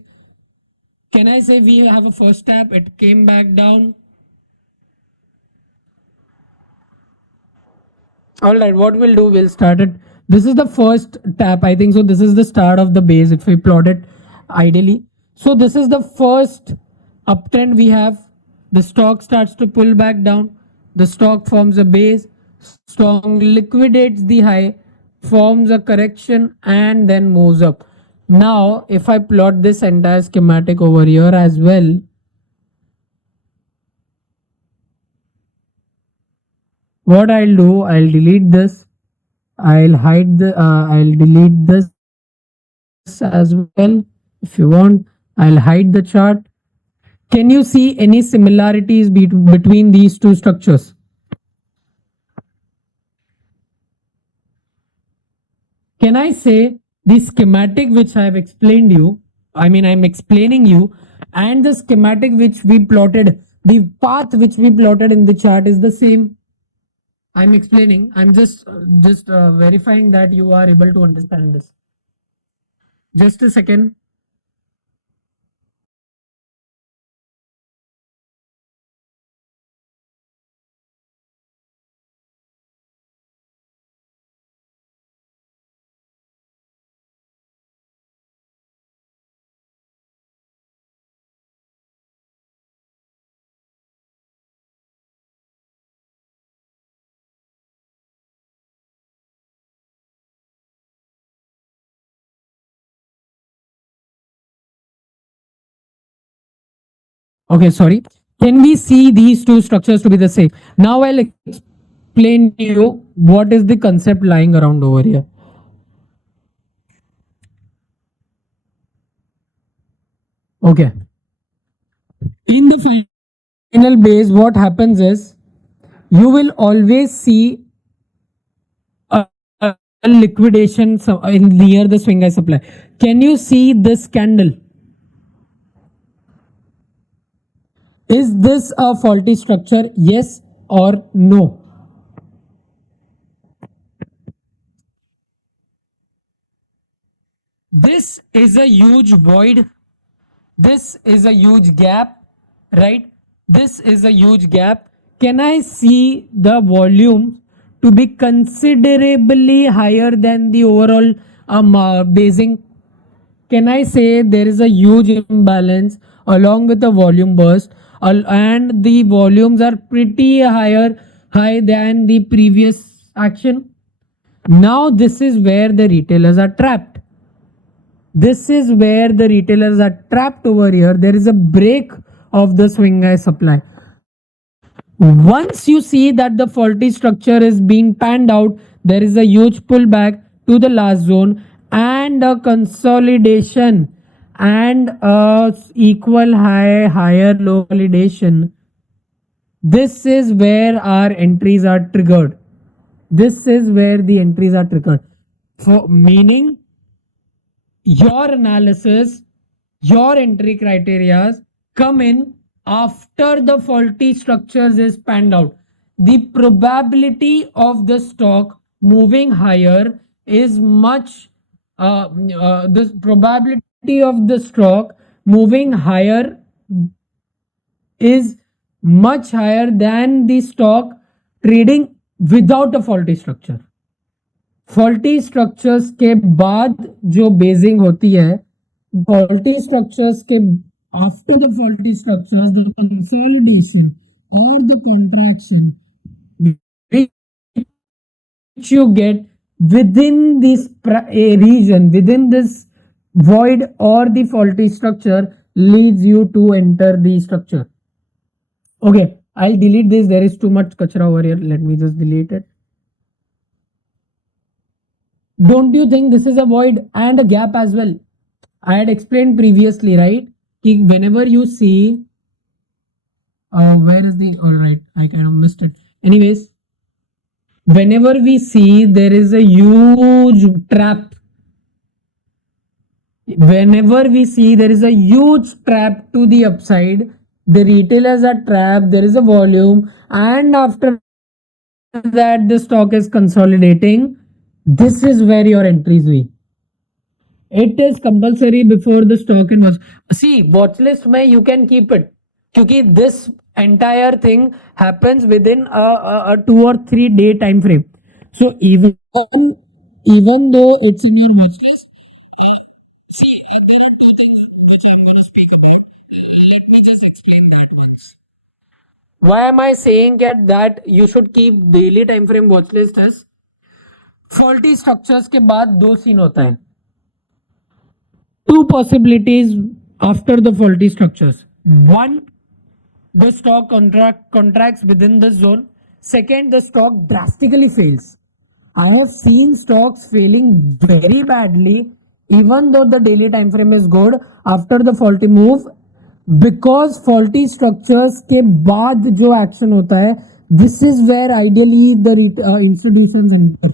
Can I say we have a first step, it came back down. All right, what we'll do, we'll start it. This is the first tap, I think so. This is the start of the base if we plot it ideally. So this is the first uptrend we have. The stock starts to pull back down. The stock forms a base. Stock liquidates the high, forms a correction, and then moves up. Now, if I plot this entire schematic over here as well, what I'll do, I'll delete this. I'll delete this as well. If you want, I'll hide the chart. Can you see any similarities between these two structures? Can I say the schematic which I have explained you, I mean, I'm explaining you, and the schematic which we plotted, the path which we plotted in the chart is the same. I'm explaining. I'm just verifying that you are able to understand this. Just a second. Okay, sorry. Can we see these two structures to be the same? Now I'll explain to you what is the concept lying around over here. Okay. In the final base, what happens is you will always see a liquidation in near the swing high supply. Can you see this candle? Is this a faulty structure? Yes or no? This is a huge void. This is a huge gap, right? This is a huge gap. Can I see the volume to be considerably higher than the overall basing? Can I say there is a huge imbalance along with the volume burst, and the volumes are pretty high than the previous action? Now this is where the retailers are trapped. This is where the retailers are trapped over here. There is a break of the swing high supply. Once you see that the faulty structure is being panned out, there is a huge pullback to the last zone and a consolidation and a equal higher low consolidation. This is where our entries are triggered. This is where the entries are triggered. For meaning your analysis, your entry criteria come in after the faulty structures is panned out. The probability of the stock moving higher is much, the probability of the stock moving higher is much higher than the stock trading without a faulty structure. Faulty structures के बाद जो basin होती है, faulty structures के after the faulty structures the consolidation और the contraction which you get within this region, within this void or the faulty structure leads you to enter the structure. Okay, I'll delete this. There is too much kachra over here. Let me just delete it. Don't you think this is a void and a gap as well? I had explained previously, right? Whenever you see, where is the, all right, I kind of missed it. Anyways, whenever we see there is a huge trap, whenever we see there is a huge trap to the upside, the retailers are trapped, there is a volume, and after that the stock is consolidating. This is where your entries be. It is compulsory before the stock and watch. See, watch list mein you can keep it. Because this entire thing happens within a 2 or 3 day time frame. So even though it's in your watch list, see, there are two things which I'm going to speak about. Let me just explain that once. Why am I saying that you should keep daily time frame watch list is faulty structures के बाद दो scene होता है. Two possibilities after the faulty structures. One, the stock contracts within the zone. Second, the stock drastically fails. I have seen stocks failing very badly, even though the daily time frame is good after the faulty move, because faulty structures के बाद जो action होता है, this is where ideally the institutions enter.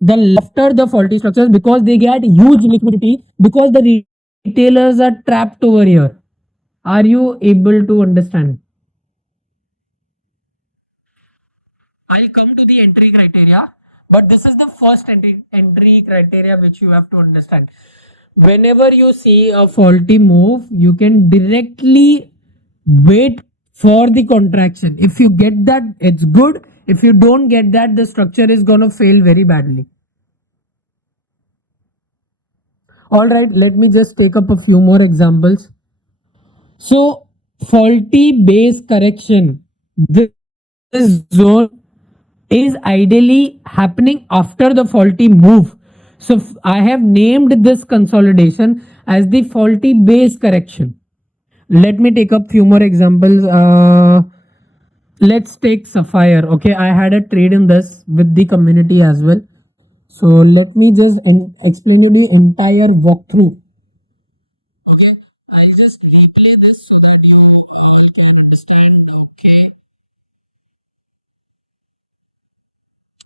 The after the faulty structures, because they get huge liquidity, because the retailers are trapped over here. Are you able to understand? I'll come to the entry criteria, but this is the first entry criteria which you have to understand. Whenever you see a faulty move, you can directly wait for the contraction. If you get that, it's good. If you don't get that, the structure is gonna fail very badly. All right, let me just take up a few more examples. So, faulty base correction. This zone is ideally happening after the faulty move. So I have named this consolidation as the faulty base correction. Let me take up few more examples. Let's take Sapphire. Okay, I had a trade in this with the community as well. So let me just explain you the entire walkthrough. Okay, I'll just replay this so that you all can understand. Okay.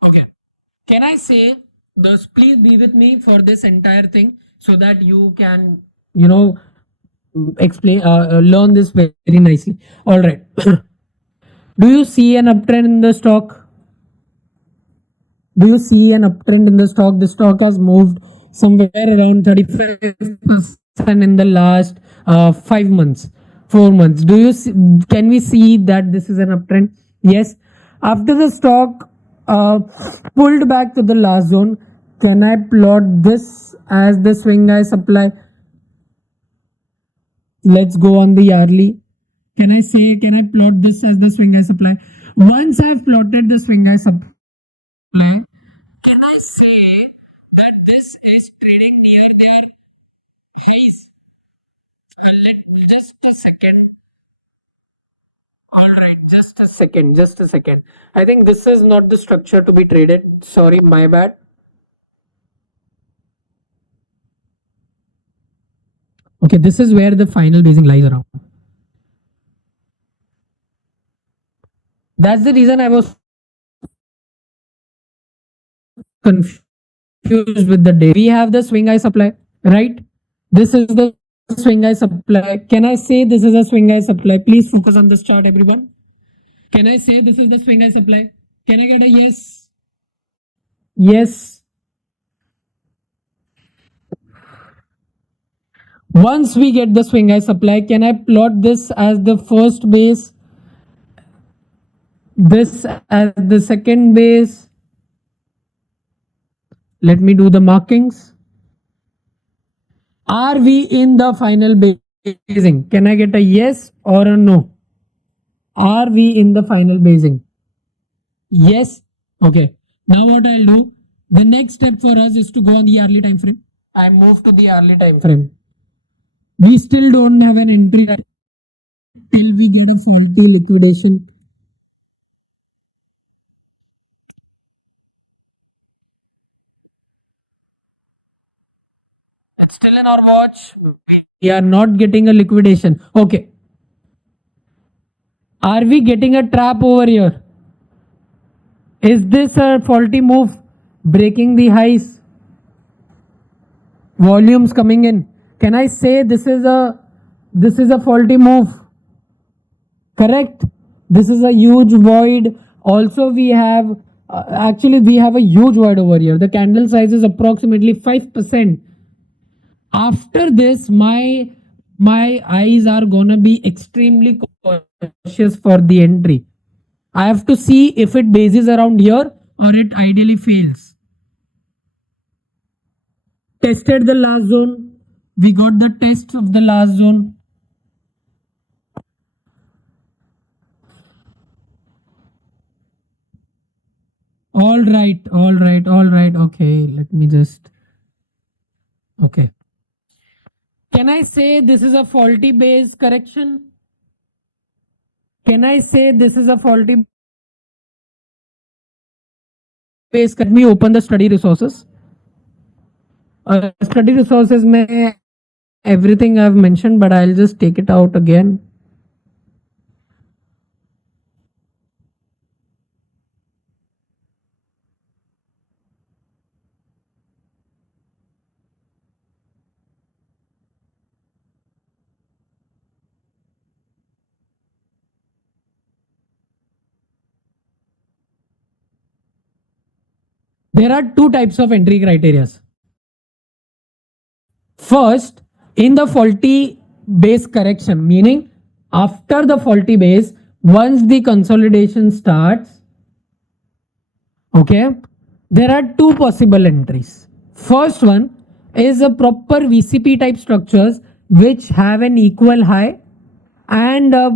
Okay. Can I say this? Please be with me for this entire thing so that you can, explain, learn this very nicely. All right. Do you see an uptrend in the stock? Do you see an uptrend in the stock? The stock has moved somewhere around 35% in the last 5 months, 4 months. Do you see, can we see that this is an uptrend? Yes. After the stock pulled back to the last zone, can I plot this as the swing high supply? Let's go on the hourly. Can I plot this as the swing high supply? Once I've plotted the swing high supply, can I say that this is trading near their highs? Just a second. All right, just a second, just a second. I think this is not the structure to be traded. Sorry, my bad. Okay, this is where the final basing lies around. That's the reason I was confused with the day. We have the swing high supply, right? This is the swing high supply. Can I say this is a swing high supply? Please focus on this chart, everyone. Can I say this is the swing high supply? Can I get a yes? Yes. Once we get the swing high supply, can I plot this as the first base? This as the second base? Let me do the markings. Are we in the final basing? Can I get a yes or a no? Are we in the final basing? Yes. Okay. Now what I'll do, the next step for us is to go on the hourly time frame. I move to the hourly time frame. We still don't have an entry till we get a faulty liquidation. It's still in our watch. We are not getting a liquidation. Okay. Are we getting a trap over here? Is this a faulty move? Breaking the highs? Volumes coming in. Can I say this is a faulty move? Correct. This is a huge void. Also, we have actually we have a huge void over here. The candle size is approximately 5%. After this, my eyes are gonna be extremely cautious for the entry. I have to see if it bases around here or it ideally fails. Tested the last zone. We got the test of the last zone. All right, all right, all right. Okay, let me just. Okay. Can I say this is a faulty base correction? Can I say this is a faulty base, let me open the study resources. Study resources may everything I've mentioned, but I'll just take it out again. There are two types of entry criteria. First, in the faulty base correction, meaning after the faulty base, once the consolidation starts, okay, there are two possible entries. First one is a proper VCP type structures which have an equal high and a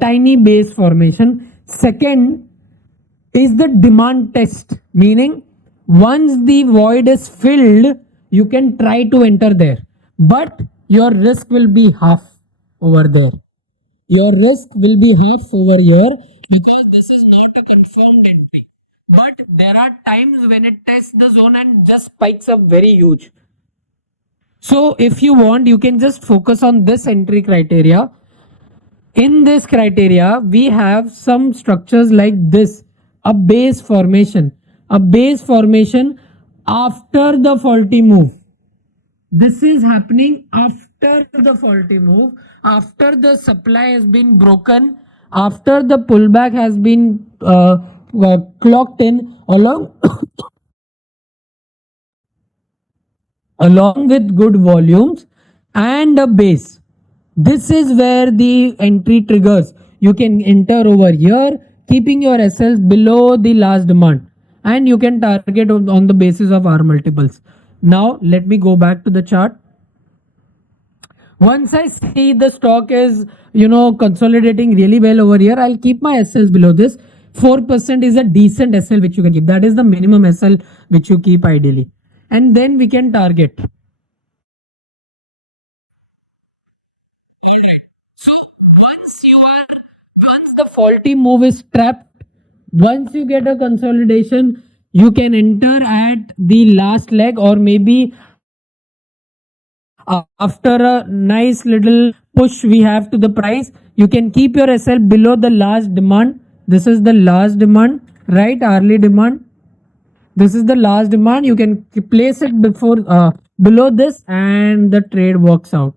tiny base formation. Second is the demand test, meaning once the void is filled, you can try to enter there, but your risk will be half over there. Your risk will be half over here because this is not a confirmed entry. But there are times when it tests the zone and just spikes up very huge. So if you want, you can just focus on this entry criteria. In this criteria, we have some structures like this, a base formation. A base formation after the faulty move. This is happening after the faulty move, after the supply has been broken, after the pullback has been clocked in along along with good volumes and a base. This is where the entry triggers. You can enter over here, keeping your SLs below the last demand, and you can target on the basis of R multiples. Now, let me go back to the chart. Once I see the stock is, consolidating really well over here, I'll keep my SLs below this. 4% is a decent SL which you can keep. That is the minimum SL which you keep ideally. And then we can target. So once the faulty move is trapped, once you get a consolidation, you can enter at the last leg or maybe after a nice little push we have to the price, you can keep your SL below the last demand. This is the last demand, right? Hourly demand. This is the last demand. You can place it below this and the trade works out.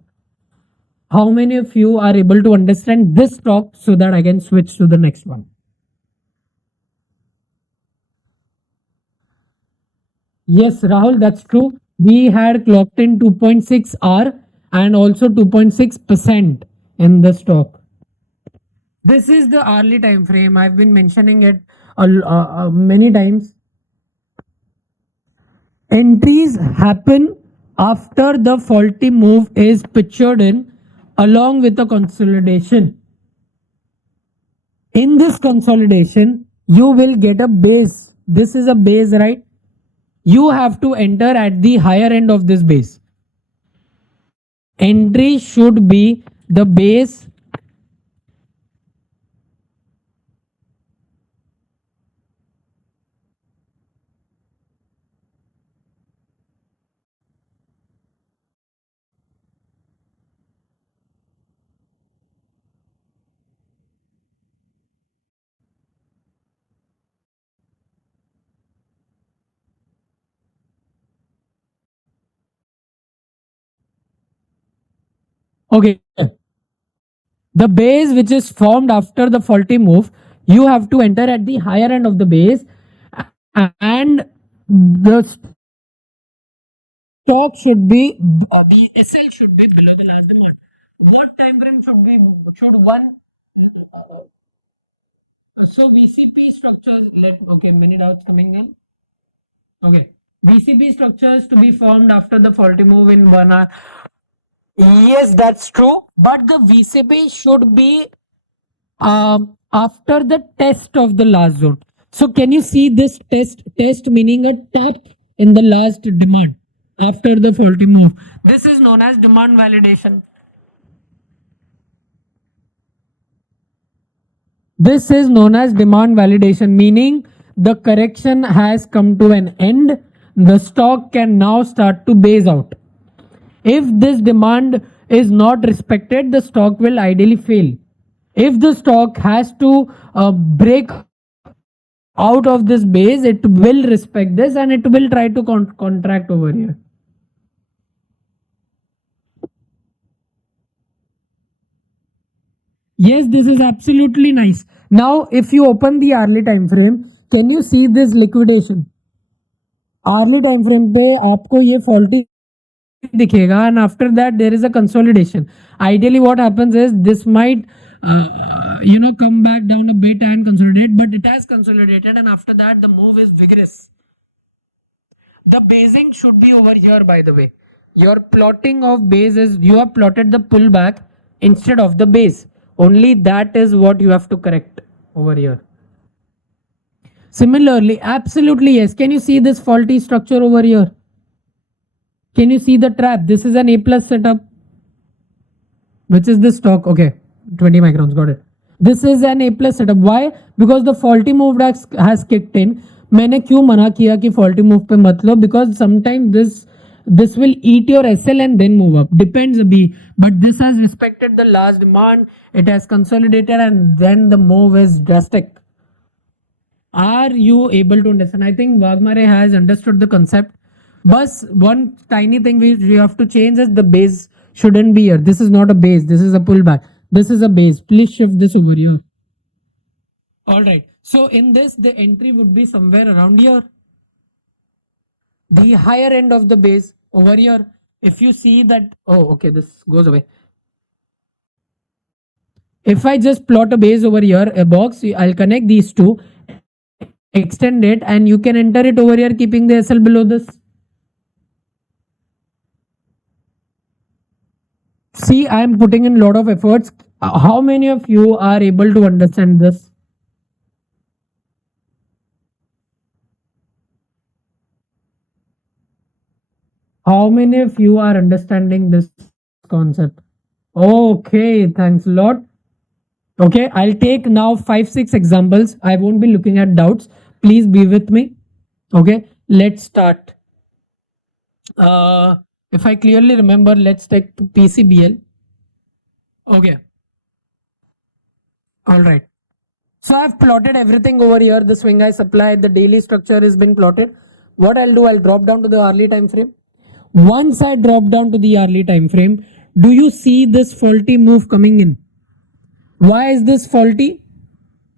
How many of you are able to understand this stock so that I can switch to the next one? Yes, Rahul, that's true. We had clocked in 2.6 R and also 2.6% in the stock. This is the hourly time frame. I've been mentioning it many times. Entries happen after the faulty move is pictured in along with the consolidation. In this consolidation, you will get a base. This is a base, right? You have to enter at the higher end of this base. Entry should be the base okay. The base which is formed after the faulty move, you have to enter at the higher end of the base and the stock should be SL should be below the last demand. What time frame should one so VCP structures okay, many doubts coming in. Okay. VCP structures to be formed after the faulty move in 1 hour. Yes, that's true. But the VCP should be after the test of the last zone. So can you see this test meaning a tap in the last demand after the faulty move? This is known as demand validation. This is known as demand validation, meaning the correction has come to an end. The stock can now start to base out. If this demand is not respected, the stock will ideally fail. If the stock has to break out of this base, it will respect this and it will try to contract over here. Yes, this is absolutely nice. Now, if you open the hourly time frame, can you see this liquidation? Hourly time frame पे आपको ये faulty दिखेगा, and after that there is a consolidation. Ideally what happens is this might come back down a bit and consolidate, but it has consolidated, and after that the move is vigorous. The basing should be over here, by the way. Your plotting of base is you have plotted the pullback instead of the base. Only that is what you have to correct over here. Similarly, absolutely yes. Can you see this faulty structure over here? Can you see the trap? This is an A plus setup, which is the stock. Okay, 20 microns, got it. This is an A plus setup. Why? Because the faulty move has kicked in. मैंने क्यों मना किया कि faulty move पे मत लो? Because sometimes this will eat your SL and then move up. Depends a bit, but this has respected the last demand. It has consolidated and then the move is drastic. Are you able to understand? I think Wagmare has understood the concept. But one tiny thing we have to change is the base shouldn't be here. This is not a base. This is a pullback. This is a base. Please shift this over here. All right. So in this, the entry would be somewhere around here. The higher end of the base over here. If you see that, oh, okay, this goes away. If I just plot a base over here, a box, I'll connect these two, extend it, and you can enter it over here, keeping the SL below this. See, I am putting in a lot of efforts. How many of you are able to understand this? How many of you are understanding this concept? Okay, thanks a lot. Okay, I'll take now 5-6 examples. I won't be looking at doubts. Please be with me. Okay, let's start. If I clearly remember, let's take PCBL. Okay. All right. So I've plotted everything over here. The swing high supply, the daily structure has been plotted. What I'll do, I'll drop down to the hourly time frame. Once I drop down to the hourly time frame, do you see this faulty move coming in? Why is this faulty?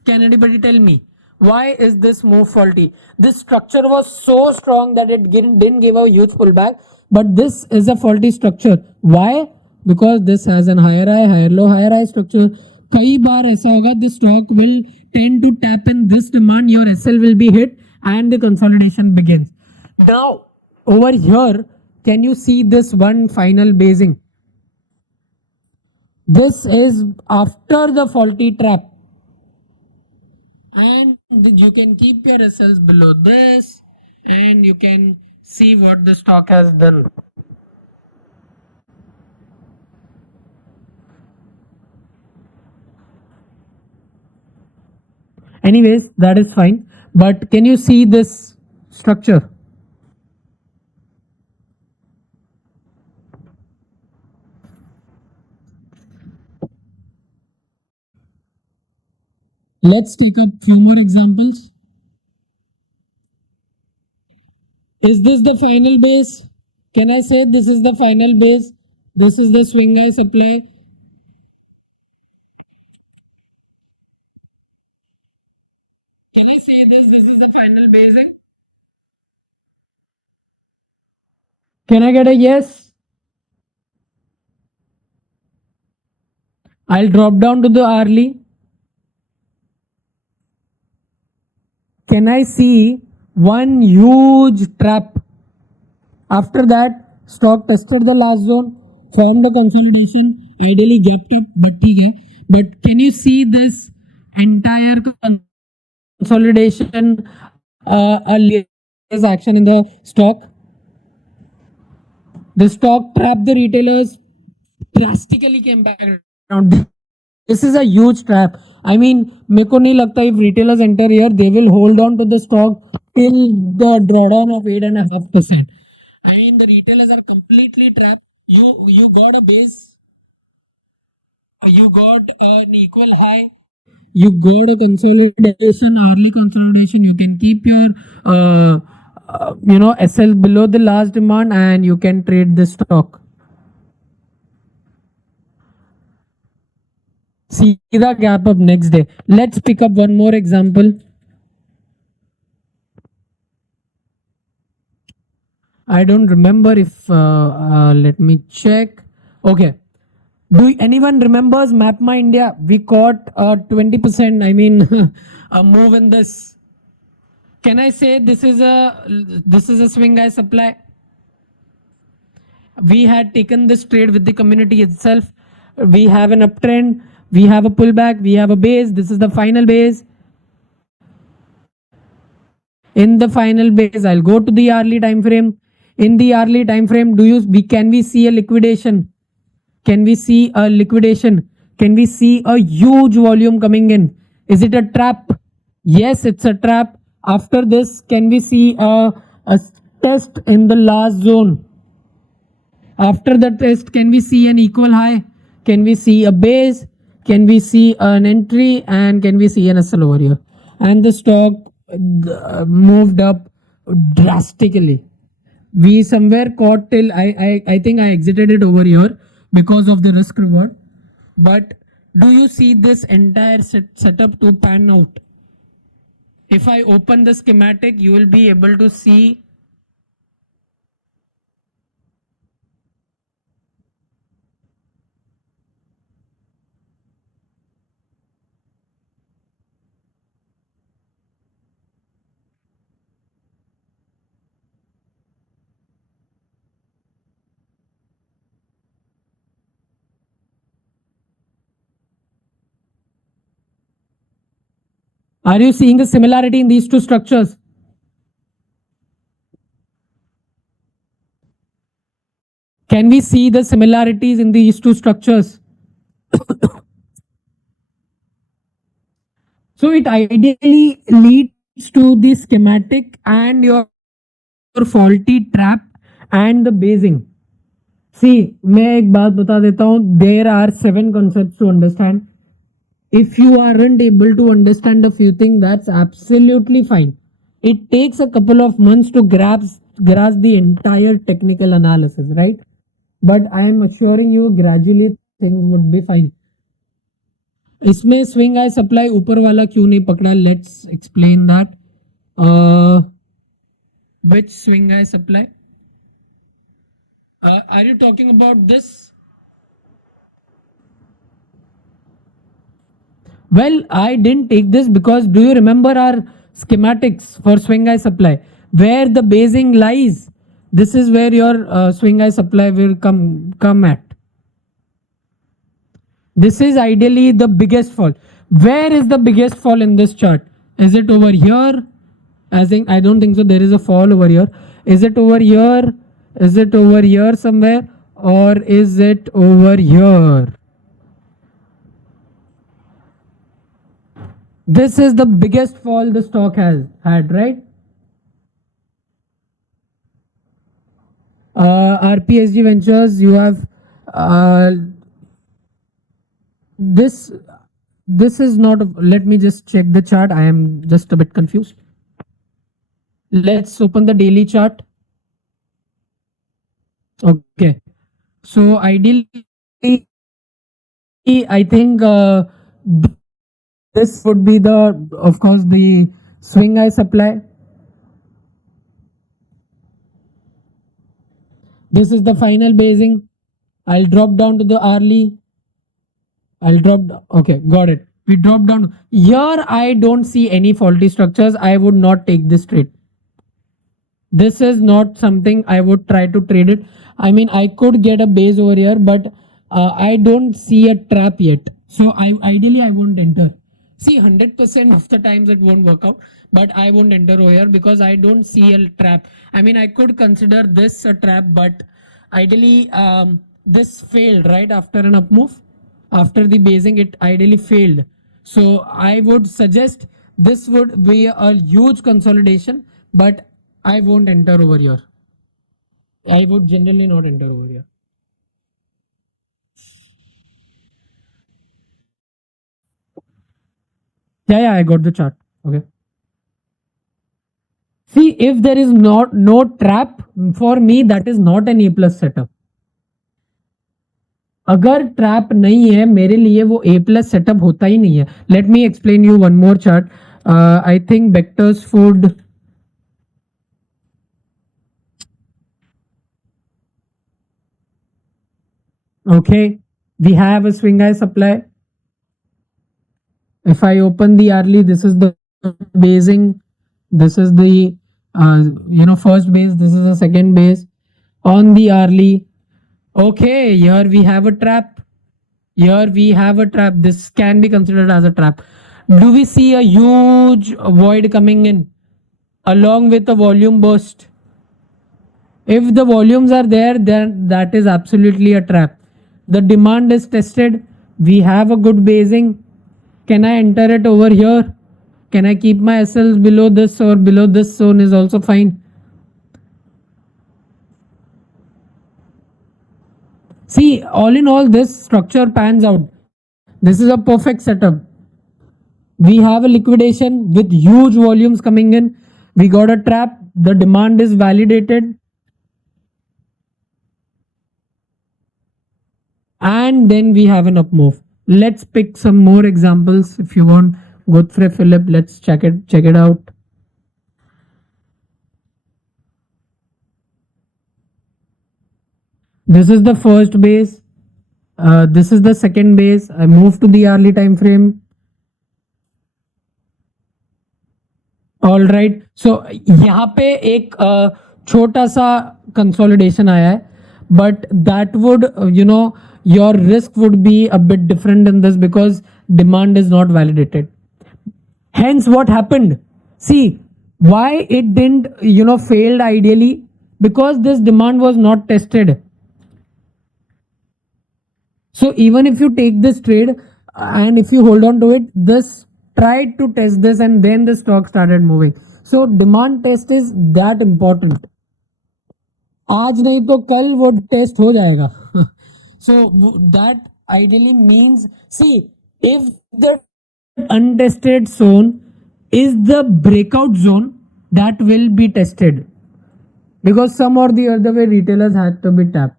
Can anybody tell me? Why is this move faulty? This structure was so strong that it didn't give a huge pullback, but this is a faulty structure. Why? Because this has an higher high, higher low, higher high structure. कई बार ऐसा होगा, the stock will tend to tap in this demand, your SL will be hit and the consolidation begins. Now, over here, can you see this one final basing? This is after the faulty trap. And you can keep your SLs below this and you can see what the stock has done. Anyways, that is fine. But can you see this structure? Let's take up few more examples. Is this the final base? Can I say this is the final base? This is the swing high supply. Can I say this is the final basing? Can I get a yes? I'll drop down to the hourly. Can I see one huge trap? After that, stock tested the last zone, formed the consolidation, ideally gapped up, but can you see this entire consolidation action in the stock? The stock trapped the retailers, drastically came back down. this is a huge trap. I mean, मेरे को नहीं लगता if retailers enter here, they will hold on to the stock till the drawdown of 8.5%. I mean, the retailers are completely trapped. You got a base, you got an equal high, you got a consolidation, early consolidation. You can keep your SL below the last demand, and you can trade the stock. See the gap up next day. Let's pick up one more example. I don't remember if let me check. Okay, do anyone remembers Mapma India? We caught 20%. I mean, a move in this. Can I say this is a swing high supply? We had taken this trade with the community itself. We have an uptrend, we have a pullback, we have a base. This is the final base. In the final base, I'll go to the hourly time frame. In the hourly time frame, can we see a liquidation? Can we see a liquidation? Can we see a huge volume coming in? Is it a trap? Yes, it's a trap. After this, can we see a test in the last zone? After the test, can we see an equal high? Can we see a base? Can we see an entry? And can we see an SL over here? And the stock moved up drastically. We somewhere caught till I think I exited it over here because of the risk reward. But do you see this entire setup to pan out? If I open the schematic, you will be able to see Are you seeing a similarity in these two structures? Can we see the similarities in these two structures? So it ideally leads to the schematic and your faulty trap and the basing. See, मैं एक बात बता देता हूँ. There are 7 concepts to understand. If you aren't able to understand a few things, that's absolutely fine. It takes a couple of months to grasp the entire technical analysis, right? But I am assuring you, gradually things would be fine. इसमें swing high supply ऊपर वाला क्यों नहीं पकड़ा? Let's explain that. Which swing high supply? Are you talking about this? Well, I didn't take this because do you remember our schematics for swing high supply? Where the basing lies, this is where your swing high supply will come at. This is ideally the biggest fall. Where is the biggest fall in this chart? Is it over here? I don't think so. There is a fall over here. Is it over here? Is it over here somewhere? Or is it over here? This is the biggest fall the stock has had, right? RPSG Ventures, you have this is not, let me just check the chart. I am just a bit confused. Let's open the daily chart. Okay, so ideally I think this would be of course the swing high supply. This is the final basing. I'll drop down to the hourly. Okay, got it. We dropped down here. I don't see any faulty structures. I would not take this trade. This is not something I would try to trade it. I mean, I could get a base over here, but I don't see a trap yet. So ideally I won't enter. See, 100% of the times it won't work out, but I won't enter over here because I don't see a trap. I mean, I could consider this a trap, but ideally this failed right after an up move. after the basing it ideally failed. So I would suggest this would be a huge consolidation, but I won't enter over here. I would generally not enter over here. Yeah, I got the chart. Okay. See, if there is not no trap, for me that is not an A plus setup. अगर trap नहीं है मेरे लिए वो A plus setup होता ही नहीं है. Let me explain you one more chart. I think vectors food. Okay, we have a swing high supply. If I open the early, this is the basing. This is the first base. This is the second base on the early. Okay, here we have a trap. Here we have a trap. This can be considered as a trap. Do we see a huge void coming in along with a volume burst? If the volumes are there, then that is absolutely a trap. The demand is tested. We have a good basing. Can I enter it over here? Can I keep my SLs below this or below this zone is also fine. See, all in all, this structure pans out. This is a perfect setup. We have a liquidation with huge volumes coming in. We got a trap. The demand is validated. And then we have an up move. Let's pick some more examples if you want. Godfrey Philip, let's check it out. This is the first base. This is the second base. I move to the early time frame. All right. So यहाँ पे एक छोटा सा consolidation आया है, but that would your risk would be a bit different in this because demand is not validated. Hence, what happened? See why it didn't failed ideally, because this demand was not tested. So even if you take this trade and if you hold on to it, this tried to test this and then the stock started moving. So demand test is that important. आज नहीं तो कल वो test हो जाएगा. So that ideally means, see, if the untested zone is the breakout zone, that will be tested because some or the other way retailers had to be tapped.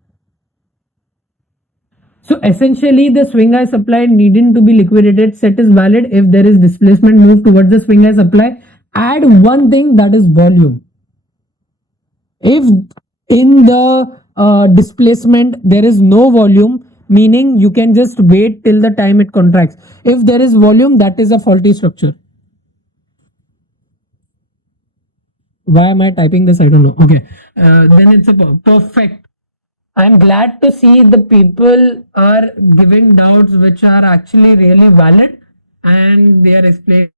So essentially the swing high supply needing to be liquidated set is valid if there is displacement move towards the swing high supply. Add one thing, that is volume. If in the displacement there is no volume, meaning you can just wait till the time it contracts. If there is volume, that is a faulty structure. Why am I typing this? I don't know. Okay, then it's a perfect. I'm glad to see the people are giving doubts which are actually really valid and they are explaining